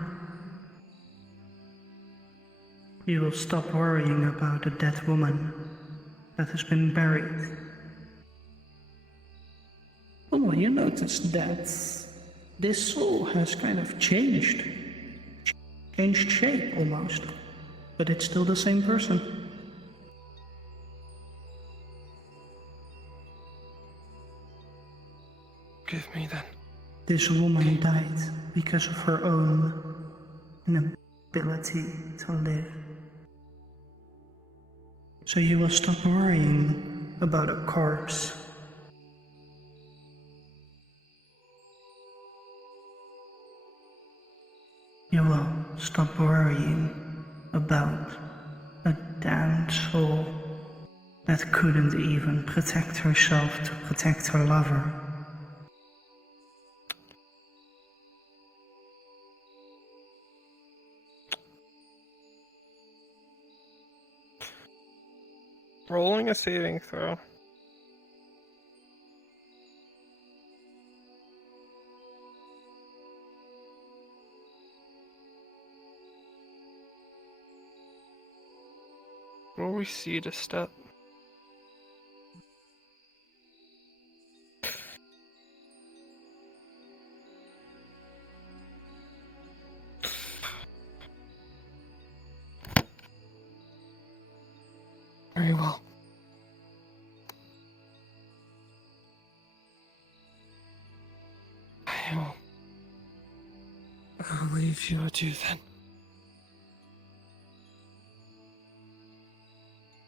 You will stop worrying about a dead woman that has been buried. Well, you noticed that this soul has kind of changed shape almost, but it's still the same person. Give me then. This woman died because of her own inability to live. So you will stop worrying about a corpse. You will stop worrying about a damned soul that couldn't even protect herself to protect her lover. Rolling a saving throw. Will we see a step? Very well. I'll leave you to then.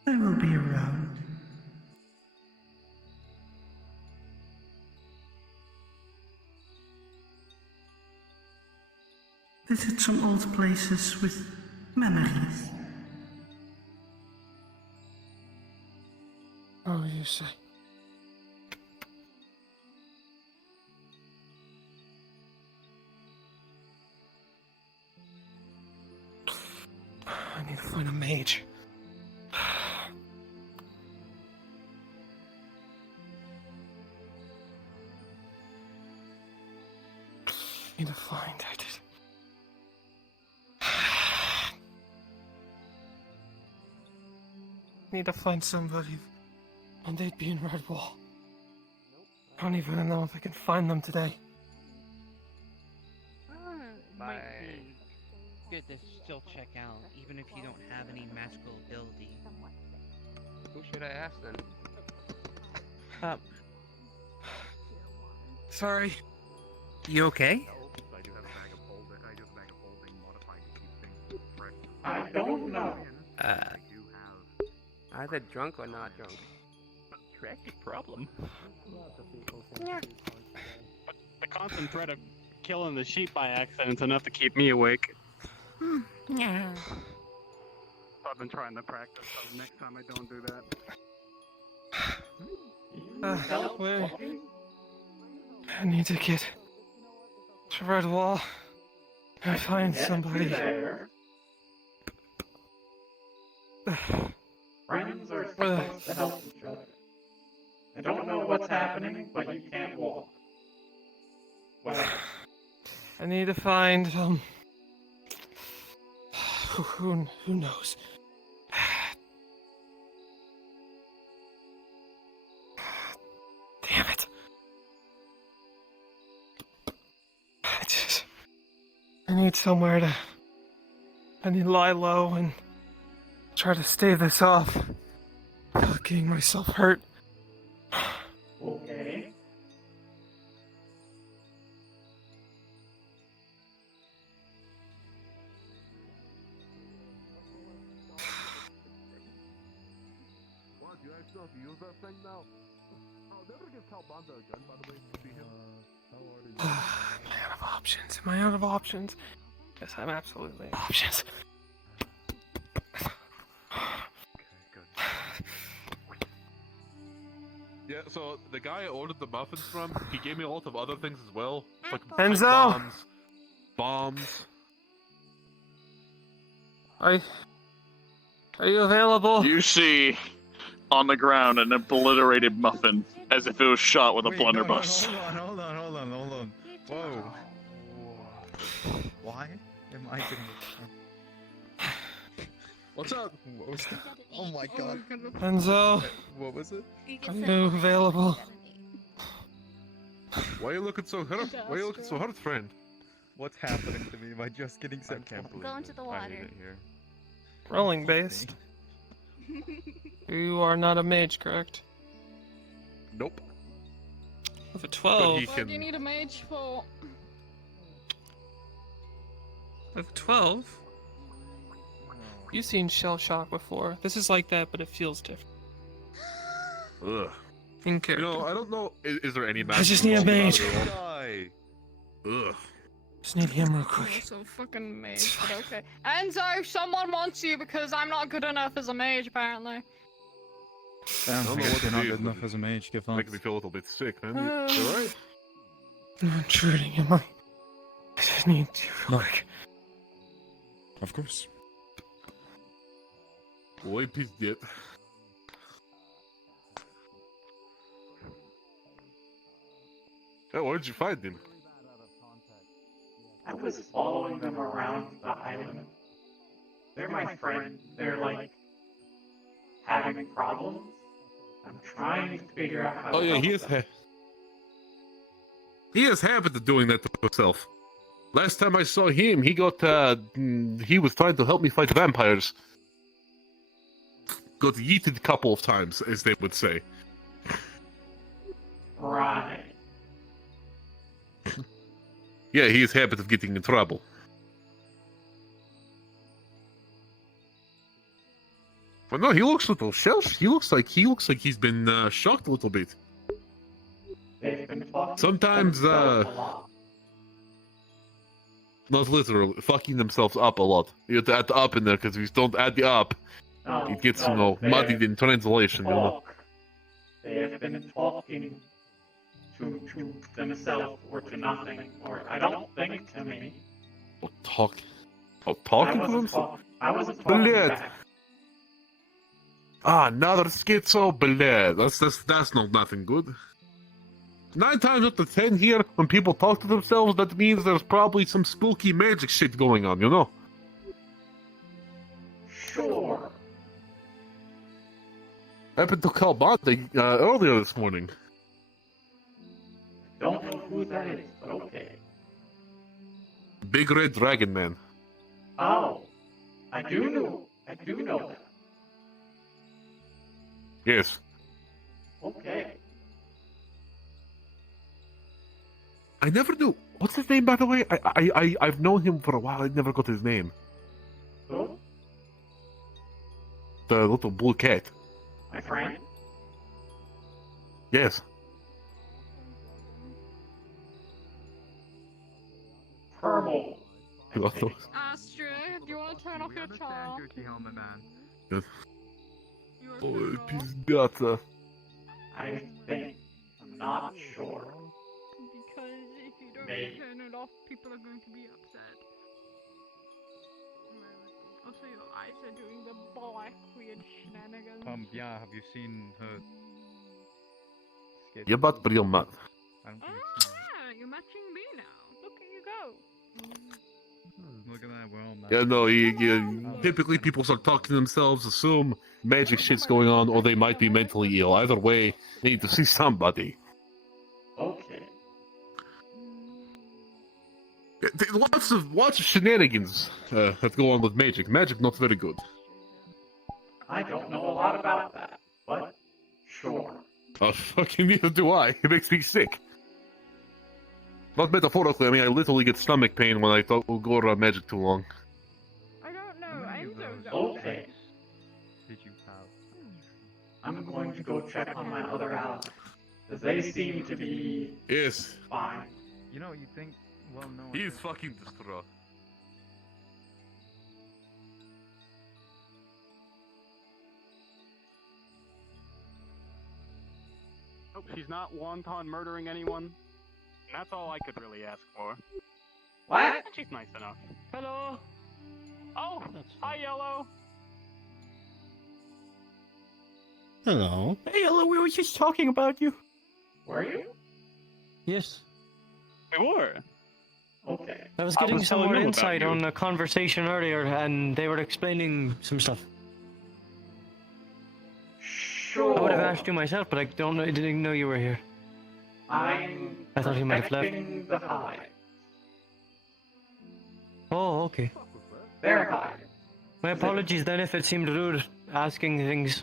I will be around. Visit some old places with memories. Oh, you say. I need to find a mage. Need to find it. Need to find somebody, and they'd be in Redwall. I don't even know if I can find them today. It might be good to still check out, even if you don't have any magical ability. Who should I ask then? Sorry. You okay? I don't know. Either drunk or not drunk. Tragic problem. The constant threat of killing the sheep by accident's enough to keep me awake. Yeah. I've been trying to practice, so next time I don't do that. Wait. I need to get to Red Wall and find somebody. There. Friends are supposed to help each other. I don't know what's happening, but you can't walk. Well, I need to find who knows. Damn it. I need somewhere to lie low and try to stave this off without getting myself hurt. okay. What, you actually have to use that thing now? I'll never give Calbanda a gun, by the way, to see him. Am I out of options? Am I out of options? Yes, I'm absolutely out of options. Yeah, so the guy I ordered the muffins from, he gave me a lot of other things as well. Like Enzo! bombs. Are you available? You see on the ground an obliterated muffin as if it was shot with a blunderbuss. Hold on. Whoa. Why am I getting What's up? What was that? Oh my god. Enzo! What was it? Are you available? Why are you looking so hurt? Why are you looking so hurt, friend? What's happening to me? Am I just getting sent can't home? believe Go into the water. Rolling based. You are not a mage, correct? Nope. With a 12. What do you need a mage for? With a 12? You've seen shell shock before. This is like that, but it feels different. Ugh. In character. You know, I don't know. Is there any I just need a mage. Ugh. Just need him real I'm quick. also fucking mage, but okay. Enzo, someone wants you because I'm not good enough as a mage, apparently. Damn, I guess you're not good enough as a mage. Give up. Making me feel a little bit sick, man. Uh. You alright? I'm intruding, am I? I just need to real quick. Of course. Ой, пиздец. Hey, where'd you find him? I was following them around the island. They're my friend. They're like having problems. I'm trying to figure out how to Oh yeah, help he is. them. He has habit of doing that to himself. Last time I saw him, he got. He was trying to help me fight vampires. Got yeeted a couple of times, as they would say. Right. Yeah, he has habit of getting in trouble. But no, he looks a little shelf. He looks like he's been shocked a little bit. They've been talking Sometimes, themselves a lot. not literally, fucking themselves up a lot. You have to add the up in there, because if you don't add the up, it gets, muddied in translation, you know. They have been talking to themselves or to nothing, or I don't think to me. Talking I to wasn't themselves? talking. I wasn't talking Bled. back. Ah, another schizo, bled. That's nothing good. 9 times out of 10 here, when people talk to themselves, that means there's probably some spooky magic shit going on, you know? Sure. Happened to Calbante earlier this morning. Don't know who that is, but okay. Big red dragon man. Oh, I do know that. Yes. Okay. I never knew. What's his name, by the way? I've known him for a while. I never got his name. Who? The little blue cat. My friend? Yes. cold. Astrid, Astrid, do you want to turn off your charm? Helmet man. Yes. You want to Oh, turn it off? пиздята. I think. I'm not sure. Because if you don't Maybe. turn it off, people are going to be upset. Also, your eyes are doing the black weird shenanigans. Yeah, have you seen her? Ебать приемат. I don't think it's. You're matching me now. Look at you go. Look at that, we're all Yeah, no, typically people start talking to themselves, assume magic shit's going on, or they might be mentally ill. Either way, they need to see somebody. Okay. Lots of shenanigans that go on with magic. Magic not very good. I don't know a lot about that, but sure. Fucking neither do I. It makes me sick. Not metaphorically, I mean I literally get stomach pain when I go around magic too long. I don't know. Enzo's Okay. Did you have? I'm going to go check on my other allies. Because they seem to be Yes. fine. You know, you think. Well, no. He's fucking distraught. Hope she's not wanton murdering anyone. And that's all I could really ask for. What? She's nice enough. Hello? Oh, hi, Yellow. Hello. Hey, hello, we were just talking about you. Were you? Yes. We were. Okay. I was I getting was some telling more them about insight you. on a conversation earlier, and they were explaining some stuff. Sure. I would have asked you myself, but I didn't know you were here. I'm I thought you might have left. protecting the hive. Oh, okay. Their hive. My apologies then if it seemed rude asking things.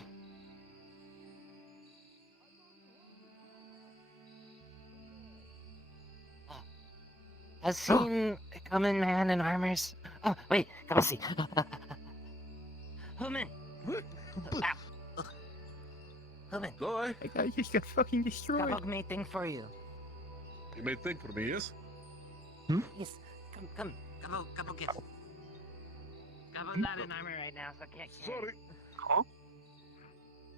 Has seen a common man in armors. Oh, wait, come see. Human! Human! Boy, I just got fucking destroyed. Kabog made thing for you. you may think for me, yes? Yes, come. Kabog gift. Kabog not in armor right now, so I can't. Sorry. Huh?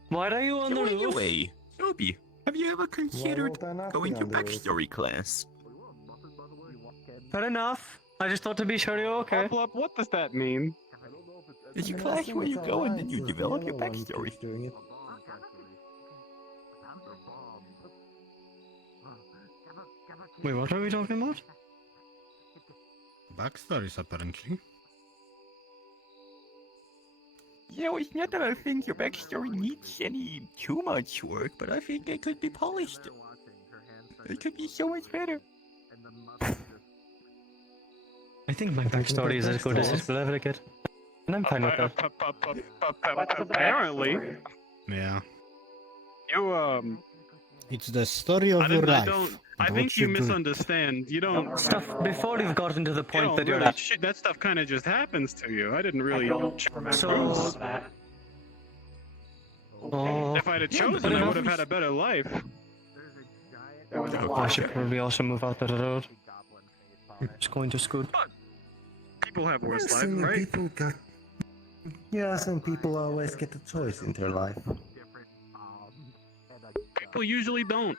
Why are you on the roof? Anyway, Toby, have you ever considered going to backstory class? Fair enough. I just thought to be sure you're okay. What does that mean? It's a class where you go and then you develop your backstory. Wait, what are we talking about? Backstories, apparently. You know, it's not that I think your backstory needs any too much work, but I think it could be polished. It could be so much better. I think my backstory is as good as it will ever get. And I'm fine with that. Apparently, Yeah. you It's the story of your life. I and think what you do. misunderstand. You don't. Stuff before you've gotten to the You point don't that you're really, at. that stuff kind of just happens to you. I didn't really. So- that. Oh, If I'd have but chosen, I enough. would have had a better life. There was a I lot should of probably also move out of the road. Just going to school. People have worse Yes, lives, and right? people got. Yes, and people always get a choice in their life. People usually don't.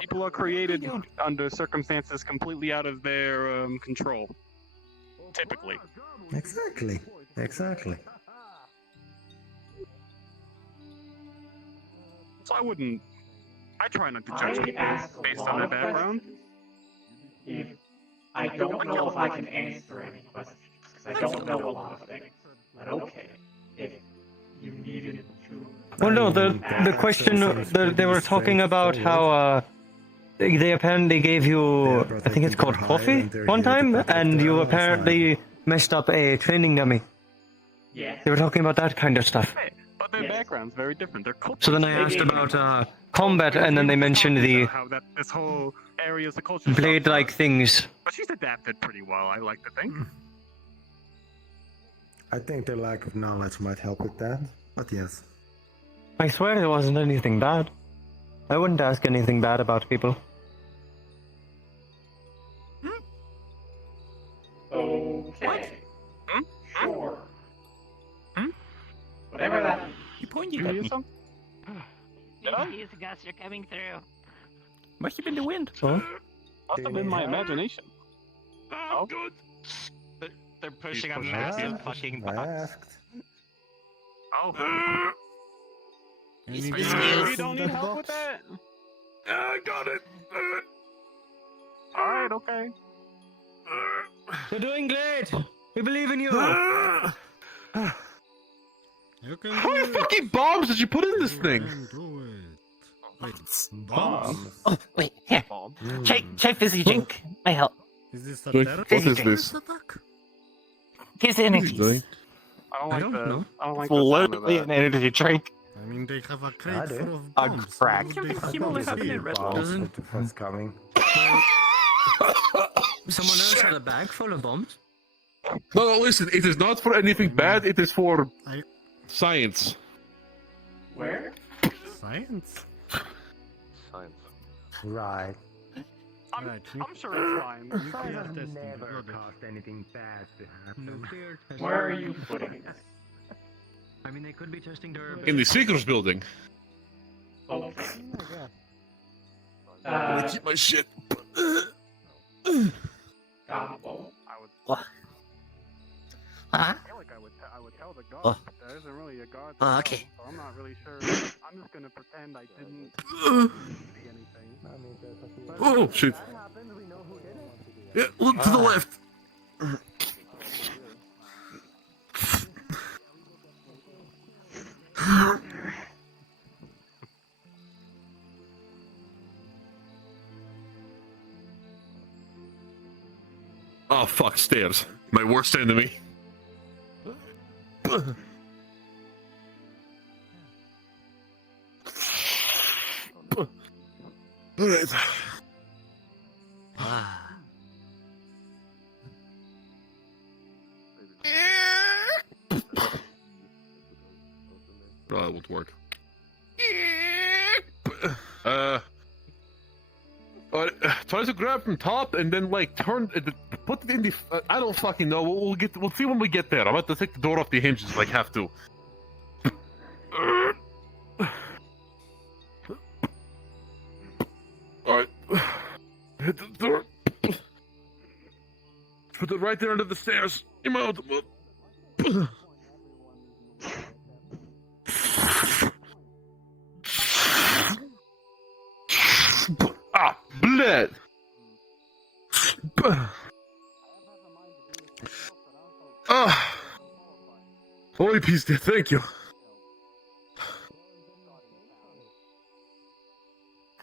People are created under circumstances completely out of their control. Typically. Exactly. Exactly. So I wouldn't. I try not to I judge people asked a based lot on their of background. questions. I don't know if I can answer any questions, because I don't know a lot of things. But okay, if you needed to... Well, no, the question they were talking about how they apparently gave you, I think it's called coffee one time, and you apparently messed up a training dummy. Yes. They were talking about that kind of stuff. But their background's very different. Their culture. So then I asked about combat, and then they mentioned the How that this whole area is the culture. blade-like things. But she's adapted pretty well. I like to think. I think their lack of knowledge might help with that. But yes. I swear there wasn't anything bad. I wouldn't ask anything bad about people. you hear something? Did I? These gusts are coming through. Must have been the wind. Huh? Must have been my imagination. Oh, good. They're pushing a pushing massive it. fucking I box. asked. Oh. You don't need help with that? I got it. Alright, okay. You're doing great. We believe in you. How You can many do fucking bombs did you put in this it. thing? You can do it. Wait, Bombs? Oh, wait, here. Try fizzy drink. My help. Is this a Drink- terror what is this? attack? Here's What is the he energies. doing? I don't I like don't the. know. I don't like It's the sound of literally that. an energy drink. I mean, they have a crate I do. full of A bombs. crack. What would they You only fucking have it in be? Red Balls Doesn't- with what's coming. Someone else had a bag full of bombs. No, listen. It is not for anything bad. It is for I- science. Where? Science? Science. Right. Right, I'm sure it's fine. nuclear testing. Never Got it. caused anything bad to happen. Nuclear testing. Where are you putting it? I mean, they could be testing their. In the Seekers building. Oh. Keep my shit. Gobble. I would. What? I feel like I would tell the guard, Oh. but there isn't really a guard. Oh, to okay. tell, so I'm not really sure. I'm just gonna pretend I didn't see anything. Oh shit! Yeah, look to the left. Oh fuck, stairs. My worst enemy. Alright. Oh, that won't work. Try to grab from top and then like turn, put it in the. I don't fucking know. We'll see when we get there. I'm about to take the door off the hinges like have to. All right. Hit the door. Put it right there under the stairs. You mount. Ah, blood. Ah. Holy peace, dear. Thank you.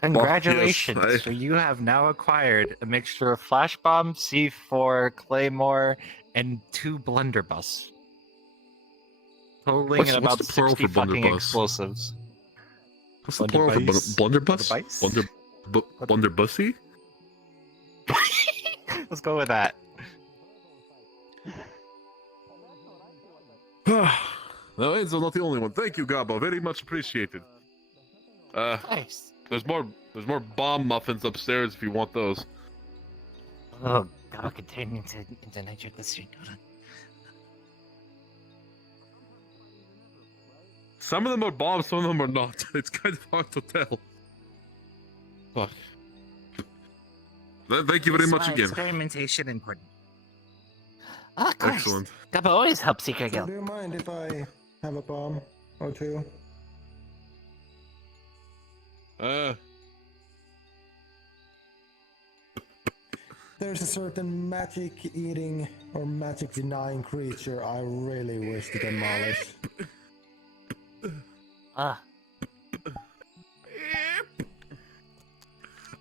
Congratulations! Yes, So you have now acquired a mixture of flash bomb, C4, claymore, and 2 blunderbuss, totaling What's about the plural 60 for fucking blunderbuss? explosives. What's the plural for blunderbuss? Blunderbuss? Blunderbussy? Let's go with that. No, Enzo's not the only one. Thank you, Gabo. Very much appreciated. Nice. There's more bomb muffins upstairs if you want those. Oh, that'll contain into nitroglycerin. Hold on. Some of them are bombs, some of them are not. It's kind of hard to tell. Fuck. Thank you very That's much why again. Experimentation important. Ah, of course. Excellent. Gabba always helps Secret So Guild. do you mind if I have a bomb or two? There's a certain magic-eating or magic-denying creature I really wish to demolish. Ah.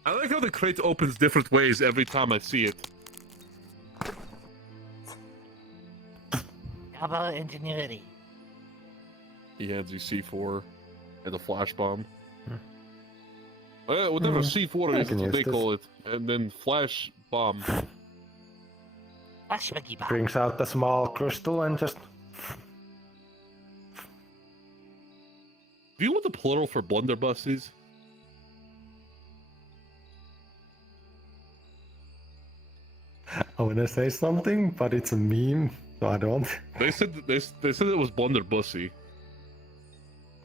I like how the crate opens different ways every time I see it. How about ingenuity? He has the C4 and the flash bomb. Whatever C4 I is, can what use they this. call it. And then flash bomb. Flash Mickey bomb. Brings out the small crystal and just... Do you know what the plural for blunderbuss is? I want to say something, but it's a meme, so I don't. They said it was blunderbussy.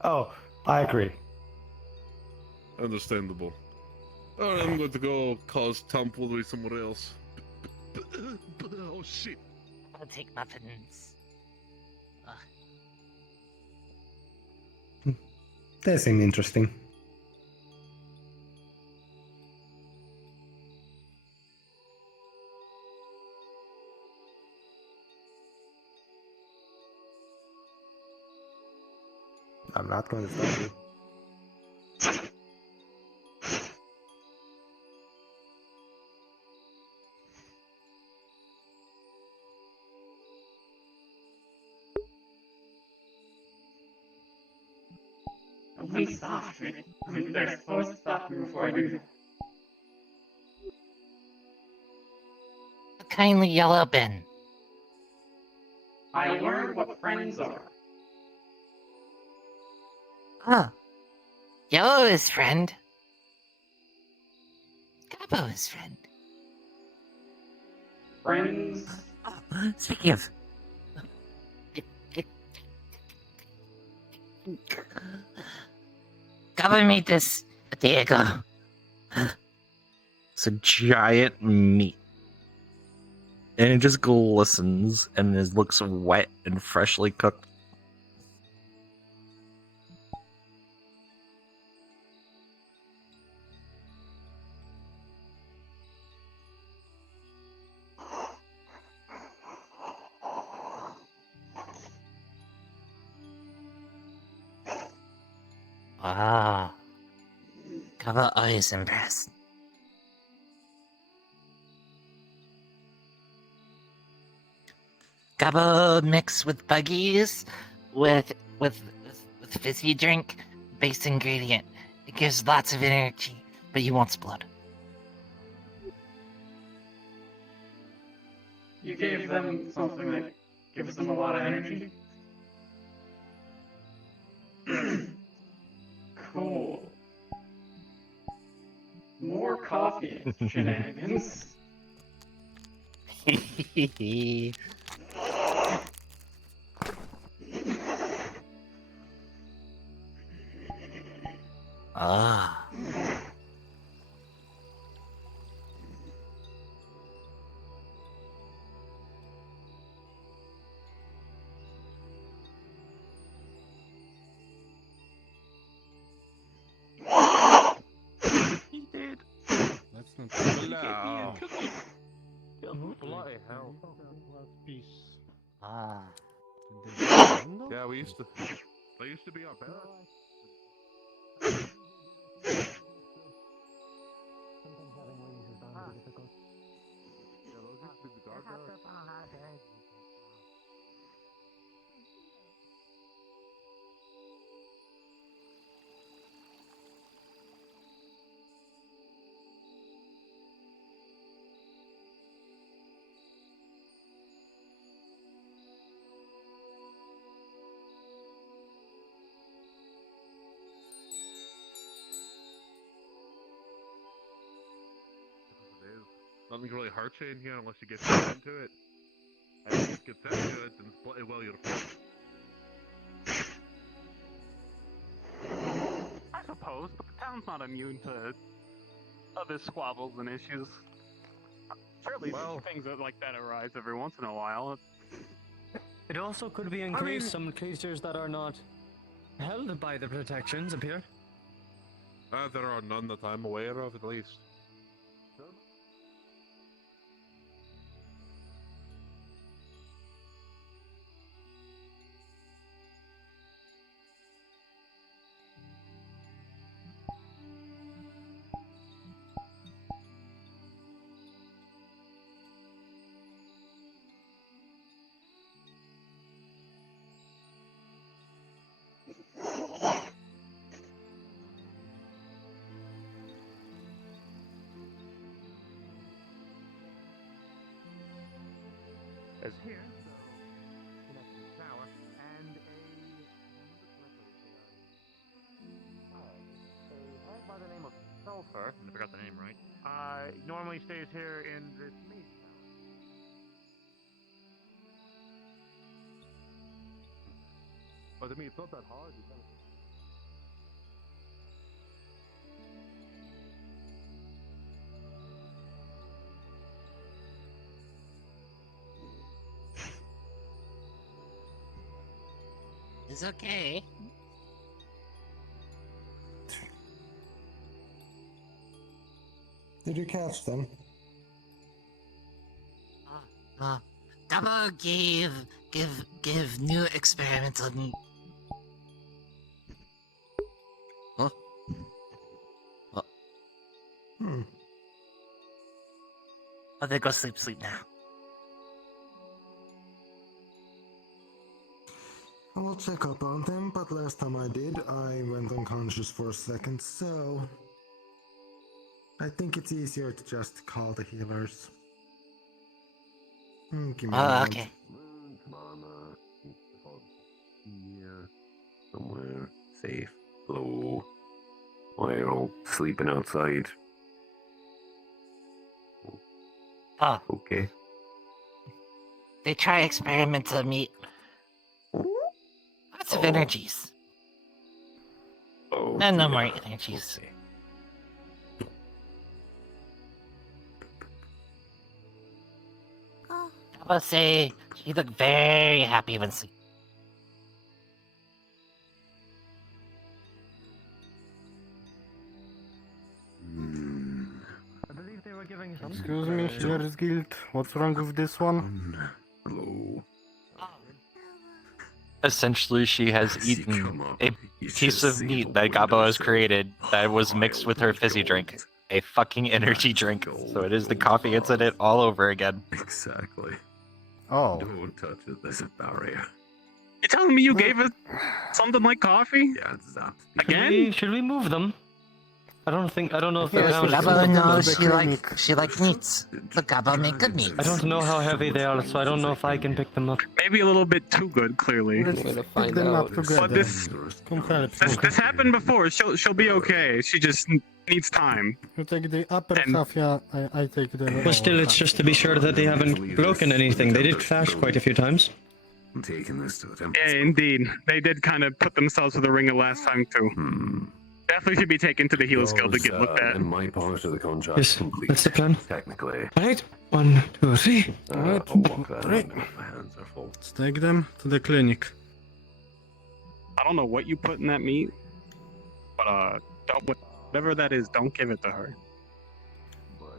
Oh, I agree. Understandable. Alright, I'm going to go cause tomfoolery somewhere else. Oh shit. I'll take muffins. They seem interesting. I'm not going to stop you. Please stop me. They're supposed to stop me before I do that. Kindly yellow bin. I learned what friends are. Oh. Yellow is friend. Gabo is friend. Friends. Oh, speaking of. Gabo made this a day ago. It's a giant meat. And it just glistens and it looks wet and freshly cooked. Wow. Gabo always impressed. Gabo mixed with buggies with fizzy drink base ingredient. It gives lots of energy, but you won't explode. You gave them something that gives them a lot of energy. Cool. More coffee shenanigans. Ah. He did. Let's not Hello. Bloody hell. Peace. Ah. Yeah, we used to. They used to be our best. Nothing really hurts you in here unless you get into it. And if you get into it, then it's bloody well your fault. I suppose, but the town's not immune to other squabbles and issues. Surely things like that arise every once in a while. It also could be in case some creatures that are not held by the protections appear. There are none that I'm aware of, at least. As here, so connected to the tower, and a hag by the name of Sulfur. I forgot the name, right? Normally stays here in this maze tower. But I mean, it's not that hard. He's okay. Did you catch them? Double give new experimental meat. Huh? Hmm. Oh, they go sleep now. I will check up on them, but last time I did, I went unconscious for a second, so I think it's easier to just call the healers. Give me a moment. Okay. Come on, here, somewhere safe, low. Why are all sleeping outside? Oh. Okay. They try experimental meat. Lots of energies. Oh. No more energies. Okay. I will say you look very happy when sleeping. I believe they were giving some. Excuse me, Healer's Guild. What's wrong with this one? Hello. Essentially, she has eaten a piece of meat that Gabo has created that was mixed with her fizzy drink. A fucking energy drink. So it is the coffee incident all over again. Exactly. Oh. Don't touch it. There's a barrier. You telling me you gave it something like coffee? Yeah, it's that. Again? Should we move them? I don't know if Gabo they're knows she like meats. So Gabo make good meats. I don't know how heavy they are, so I don't know if I can pick them up. Maybe a little bit too good, clearly. Let's pick them up together. But this happened before. She'll be okay. She just needs time. You take the upper half, yeah. I take the lower But still, it's just to be sure that they haven't broken anything. They did crash quite a few times. I'm taking this to the temple. Yeah, indeed. They did kind of put themselves with the ringer last time, too. Definitely should be taken to the Healers Guild to get looked at. And my part of the contract Yes, complete. that's the plan. Technically. Alright, 1, 2, 3. I'll walk that out. My hands are full. Let's take them to the clinic. I don't know what you put in that meat, but don't, whatever that is, don't give it to her. Why are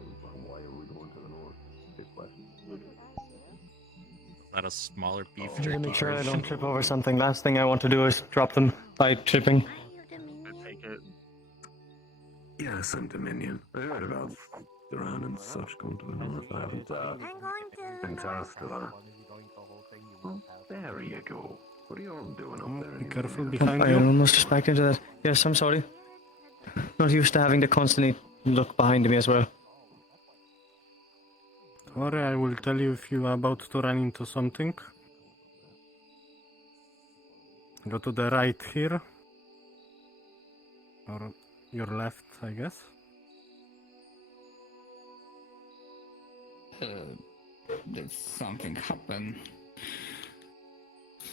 we going to the north? Good question. Not a smaller beef I'm gonna jerky. make sure I don't trip over something. Last thing I want to do is drop them by tripping. Take it. Yes, I'm Dominion. I heard about Duran and such going to the north. I haven't, been Tarastilla. Oh, there you go. What are you all doing up there? Be careful I behind you. almost just backed into that. Yes, I'm sorry. Not used to having to constantly look behind me as well. Or I will tell you if you are about to run into something. Go to the right here. Or your left, I guess. Did something happen?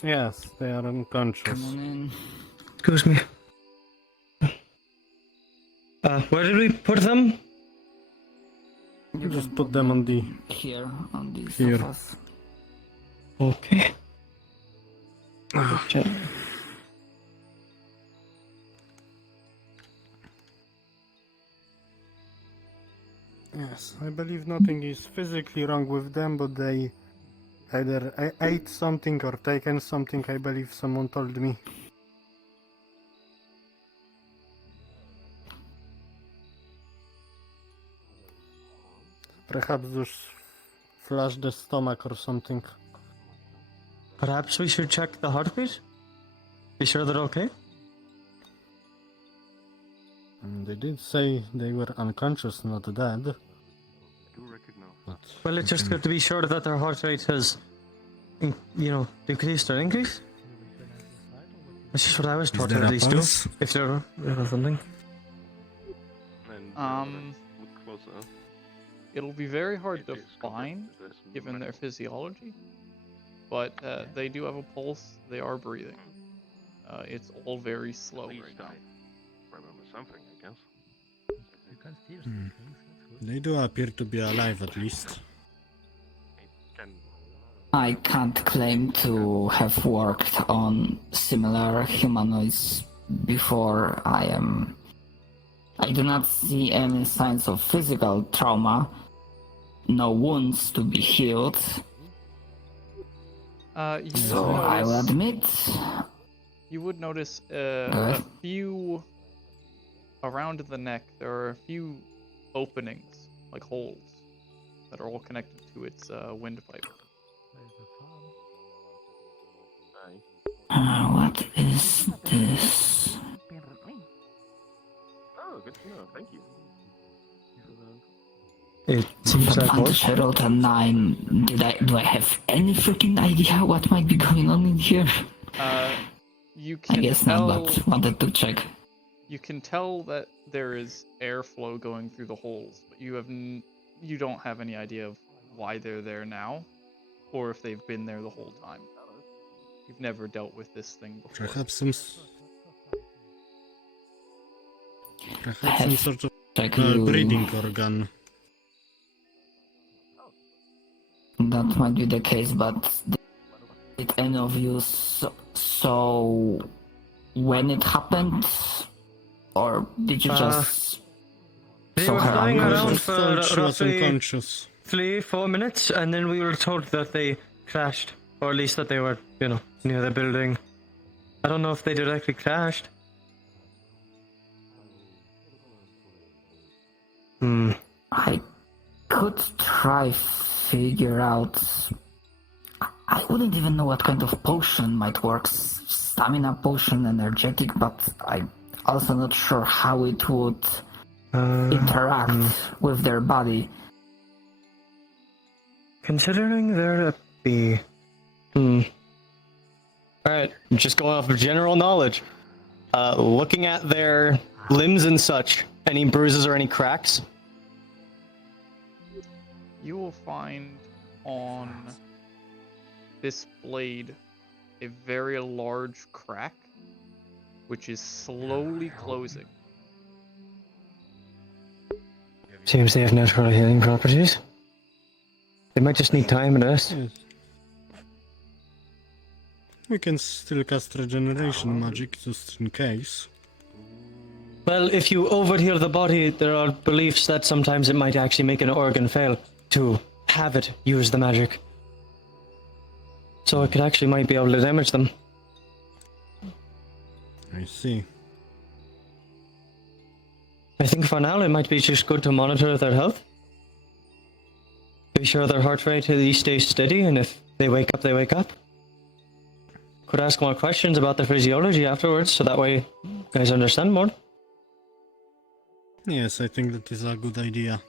Yes, they are unconscious. Come on in. Excuse me. Where did we put them? You just put them on the... Here, on the Here. sofas. Okay. Check. Yes, I believe nothing is physically wrong with them, but they either ate something or taken something, I believe someone told me. Perhaps just flush the stomach or something. Perhaps we should check the heartbeat? Be sure they're okay? They did say they were unconscious, not dead. But Well, it's just good to be sure that their heart rate has, decreased or increased. That's just what I was taught to there at a least do. pulse? If there was something. Look closer. It'll be very hard to find, given their physiology, but they do have a pulse. They are breathing. It's all very slow right now. Remember something, I guess. They do appear to be alive at least. I can't claim to have worked on similar humanoids before. I do not see any signs of physical trauma, no wounds to be healed. So I will admit. You would notice a few around the neck. There are a few openings, like holes, that are all connected to its windpipe. What is this? Oh, good to know. Thank you. It seems like I rolled a 9. Do I have any freaking idea what might be going on in here? You can I guess tell, not, but wanted to check. You can tell that there is airflow going through the holes, but you don't have any idea of why they're there now, or if they've been there the whole time. You've never dealt with this thing before. Perhaps some sort of breathing organ. That might be the case, but did any of you saw when it happened? Or did you just... They were flying around for She was roughly unconscious. 3-4 minutes, and then we were told that they crashed. Or at least that they were, near the building. I don't know if they directly crashed. I could try figure out... I wouldn't even know what kind of potion might work. Stamina potion, energetic, but I'm also not sure how it would interact with their body. Considering there to be... Alright, just going off of general knowledge. Looking at their limbs and such, any bruises or any cracks? You will find on this blade a very large crack, which is slowly closing. Seems they have natural healing properties. They might just need time and rest. Yes. We can still cast regeneration magic just in case. Well, if you overheal the body, there are beliefs that sometimes it might actually make an organ fail to have it use the magic. So it could actually might be able to damage them. I see. I think for now it might be just good to monitor their health. Be sure their heart rate at least stays steady, and if they wake up, they wake up. Could ask more questions about their physiology afterwards, so that way you guys understand more. Yes, I think that is a good idea.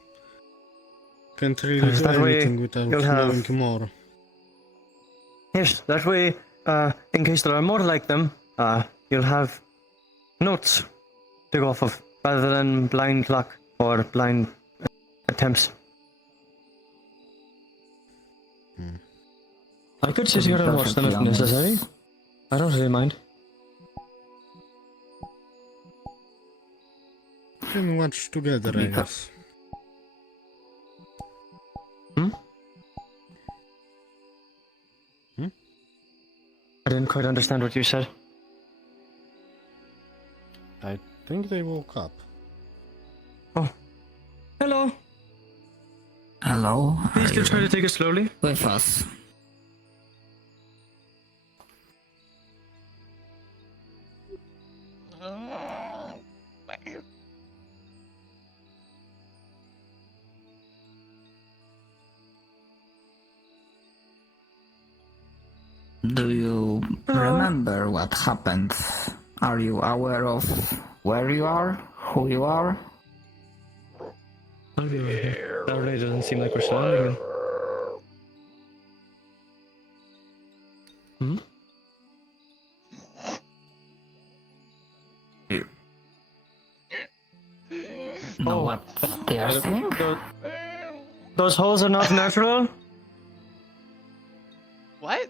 Can't really do That way anything without you'll have- knowing more. Yes, that way, in case there are more like them, you'll have notes to go off of, rather than blind luck or blind attempts. I could sit here and watch them if necessary. I don't really mind. Can watch together, I guess. I didn't quite understand what you said. I think they woke up. Oh. Hello. Hello. Please do try to take it slowly. With us. Do you remember what happened? Are you aware of where you are? Who you are? That really doesn't seem like we're surrounding them. Know what they are saying? Those holes are not natural? What?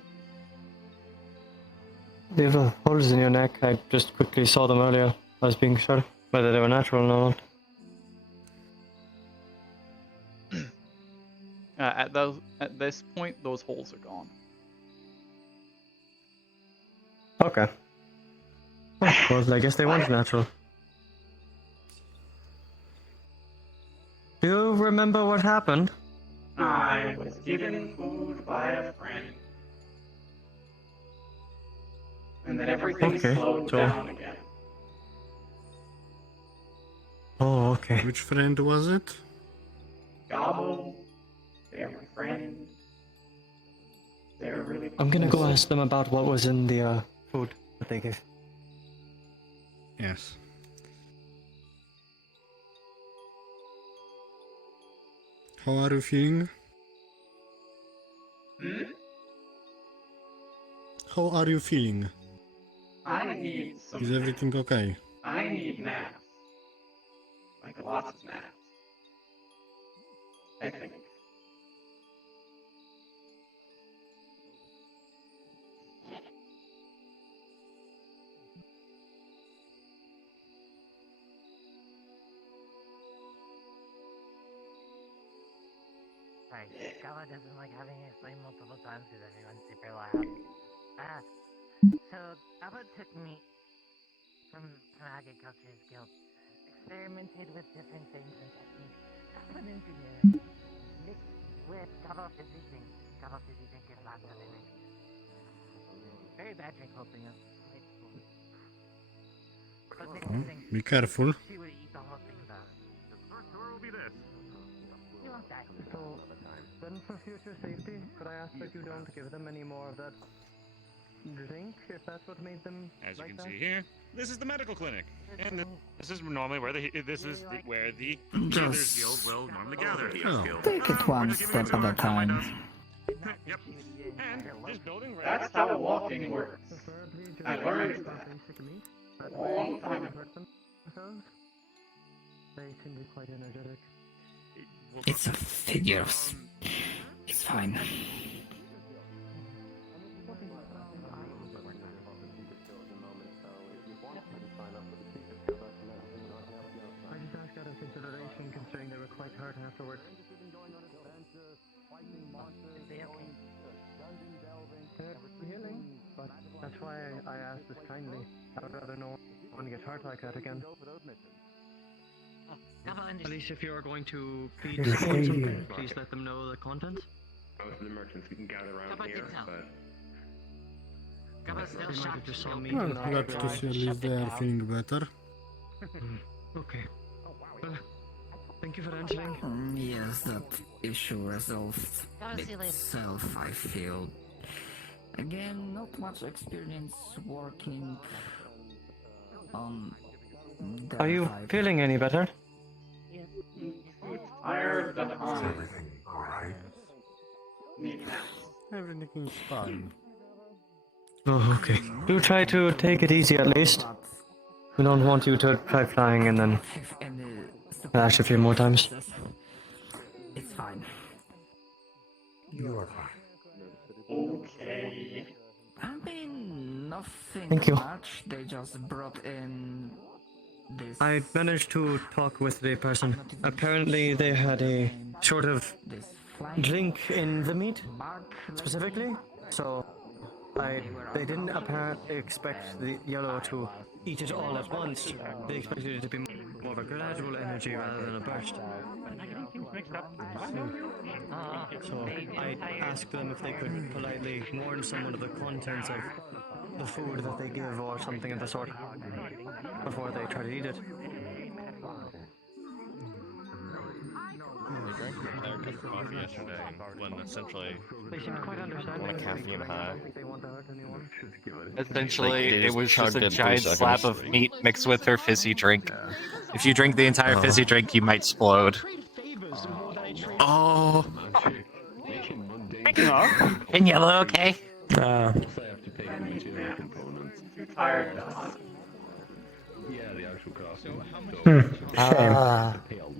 They have holes in your neck. I just quickly saw them earlier. I was being sure whether they were natural or not. At this point, those holes are gone. Okay. Well, I guess they want natural. Do you remember what happened? I was given food by a friend. And then everything slowed down again. Oh, okay. Which friend was it? Gobble, they're my friend. They're really I'm gonna go ask them about what was in the food that they gave. Yes. How are you feeling? Hmm? How are you feeling? I need some Is everything okay? I need naps. Like lots of naps. I think. Right, Gala doesn't like having it explained multiple times because everyone's super loud. So Gala took meat from Agriculture's Guild, experimented with different things and techniques, put engineering, mixed with Gala fizzy drink. Gala fizzy drink is lots of energy. Very bad drink, hoping of light school. But this thing, Be careful. she would eat the whole thing though. The first door will be this. You won't die. So, then for future safety, could I ask that you don't give them any more of that drink, if that's what made them As you like can that? see here, this is the medical clinic, and this is normally where the Healers Guild will normally gather. Take it one step at a time. Yep. And this building right That's how walking works. I learned that a long time ago. They seem to be quite energetic. It's a figure. It's fine. I just asked out of consideration, considering they were quite hurt afterwards. They're healing, but that's why I asked this kindly. I would rather no one get hurt like that again. At least if you're going to feed someone something, please let them know the contents. Most of the merchants can gather around here, but... They might have just saw me. Well, glad to see at least they are feeling better. Okay. Well, thank you for answering. Yes, that issue resolved itself, I feel. Again, not much experience working on that Are you type. feeling any better? Tired than Is everything alright? Everything's fine. Oh, okay. Do try to take it easy at least. We don't want you to try flying and then crash a few more times. It's fine. You are fine. Okay. I mean, nothing Thank you. much. They just brought in this. I managed to talk with the person. Apparently they had a sort of drink in the meat, specifically, so they didn't apparently expect the yellow to eat it all at once. They expected it to be more of a gradual energy rather than a burst. So I asked them if they could politely warn someone of the contents of the food that they give or something of the sort before they try to eat it. They drank an entire cup of coffee yesterday when essentially They seemed quite understanding. a caffeine high. I don't think they want to hurt anyone. Like, Essentially, they it was chugged just a it in 3 giant slab seconds. of meat mixed with her fizzy drink. If you drink the entire fizzy drink, you might explode. Oh. And yellow, okay? Tired now. Yeah, the actual cost. Shame. Pay a lot.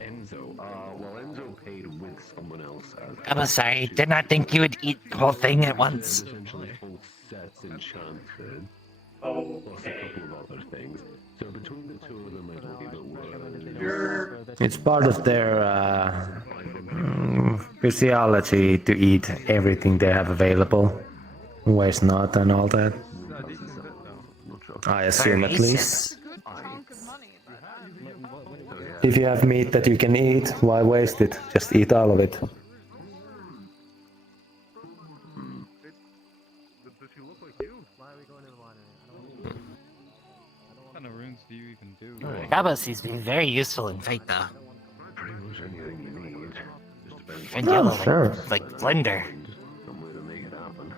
Enzo, well, Enzo paid with someone else. I'm sorry, did not think you would eat the whole thing at once. Essentially full sets enchanted. Oh, Plus a couple of other things. So between the two of them, I believe it was... It's part of their physiology to eat everything they have available. Waste not and all that. I assume at least. Good chunk of money about that. If you have meat that you can eat, why waste it? Just eat all of it. Does she look like you? Why are we going to the water? What kind of runes do you even do? Gabo seems to be very useful in fight, though. Pretty much anything you need. Just depends And Oh, yellow, sure. like Blender. some way to make it happen.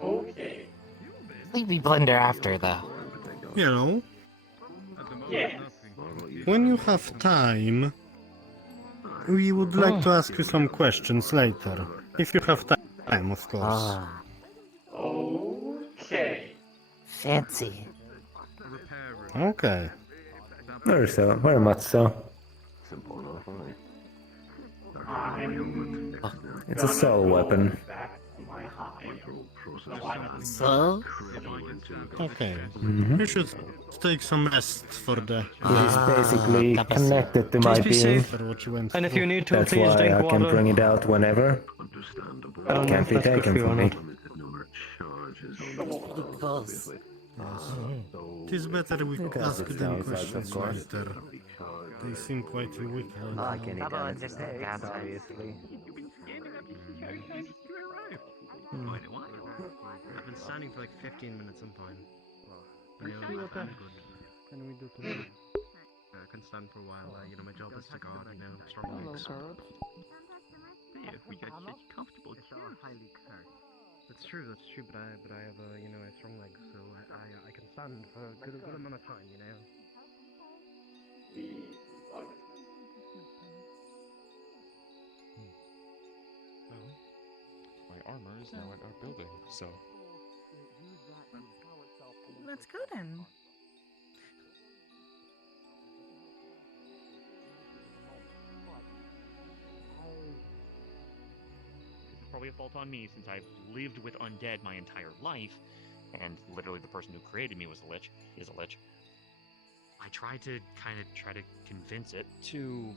Okay. Leave me Blender after, though. You know, Yes. when you have time, we would like to ask you some questions later. If you have time, of course. Okay. Fancy. Okay. Very much so. Simple enough, right? It's a soul weapon. So? Okay. Mhm. You should take some rest for the. It is basically connected to my Just be being. safe. For what you went And if through. you need to, That's please why drink I water. can bring it out whenever. I don't know Can't if be that's good taken for you or from me. not. Because. It is better we It has ask its them downsides, of questions course. later. They seem quite weak right I now. can understand that, obviously. I've been standing for like 15 minutes, I'm fine. Let's see what else can we do today. I can stand for a while, you know, my job is to guard, you know, strong legs. If we get comfortable, That's true, but I have you know, I have strong legs, so I can stand for a good amount of time, you know. well, my armor is now at our building, so Let's go then. This is probably a fault on me since I've lived with undead my entire life, and literally the person who created me was a lich, is a lich. I tried to try to convince it to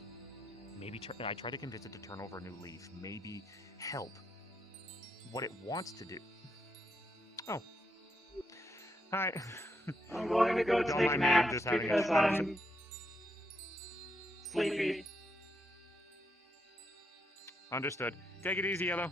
maybe I tried to convince it to turn over a new leaf, maybe help what it wants to do. Oh. Alright. I'm going to go Don't take mind me, I'm naps just having because I'm sleepy. Understood. Take it easy, Yellow.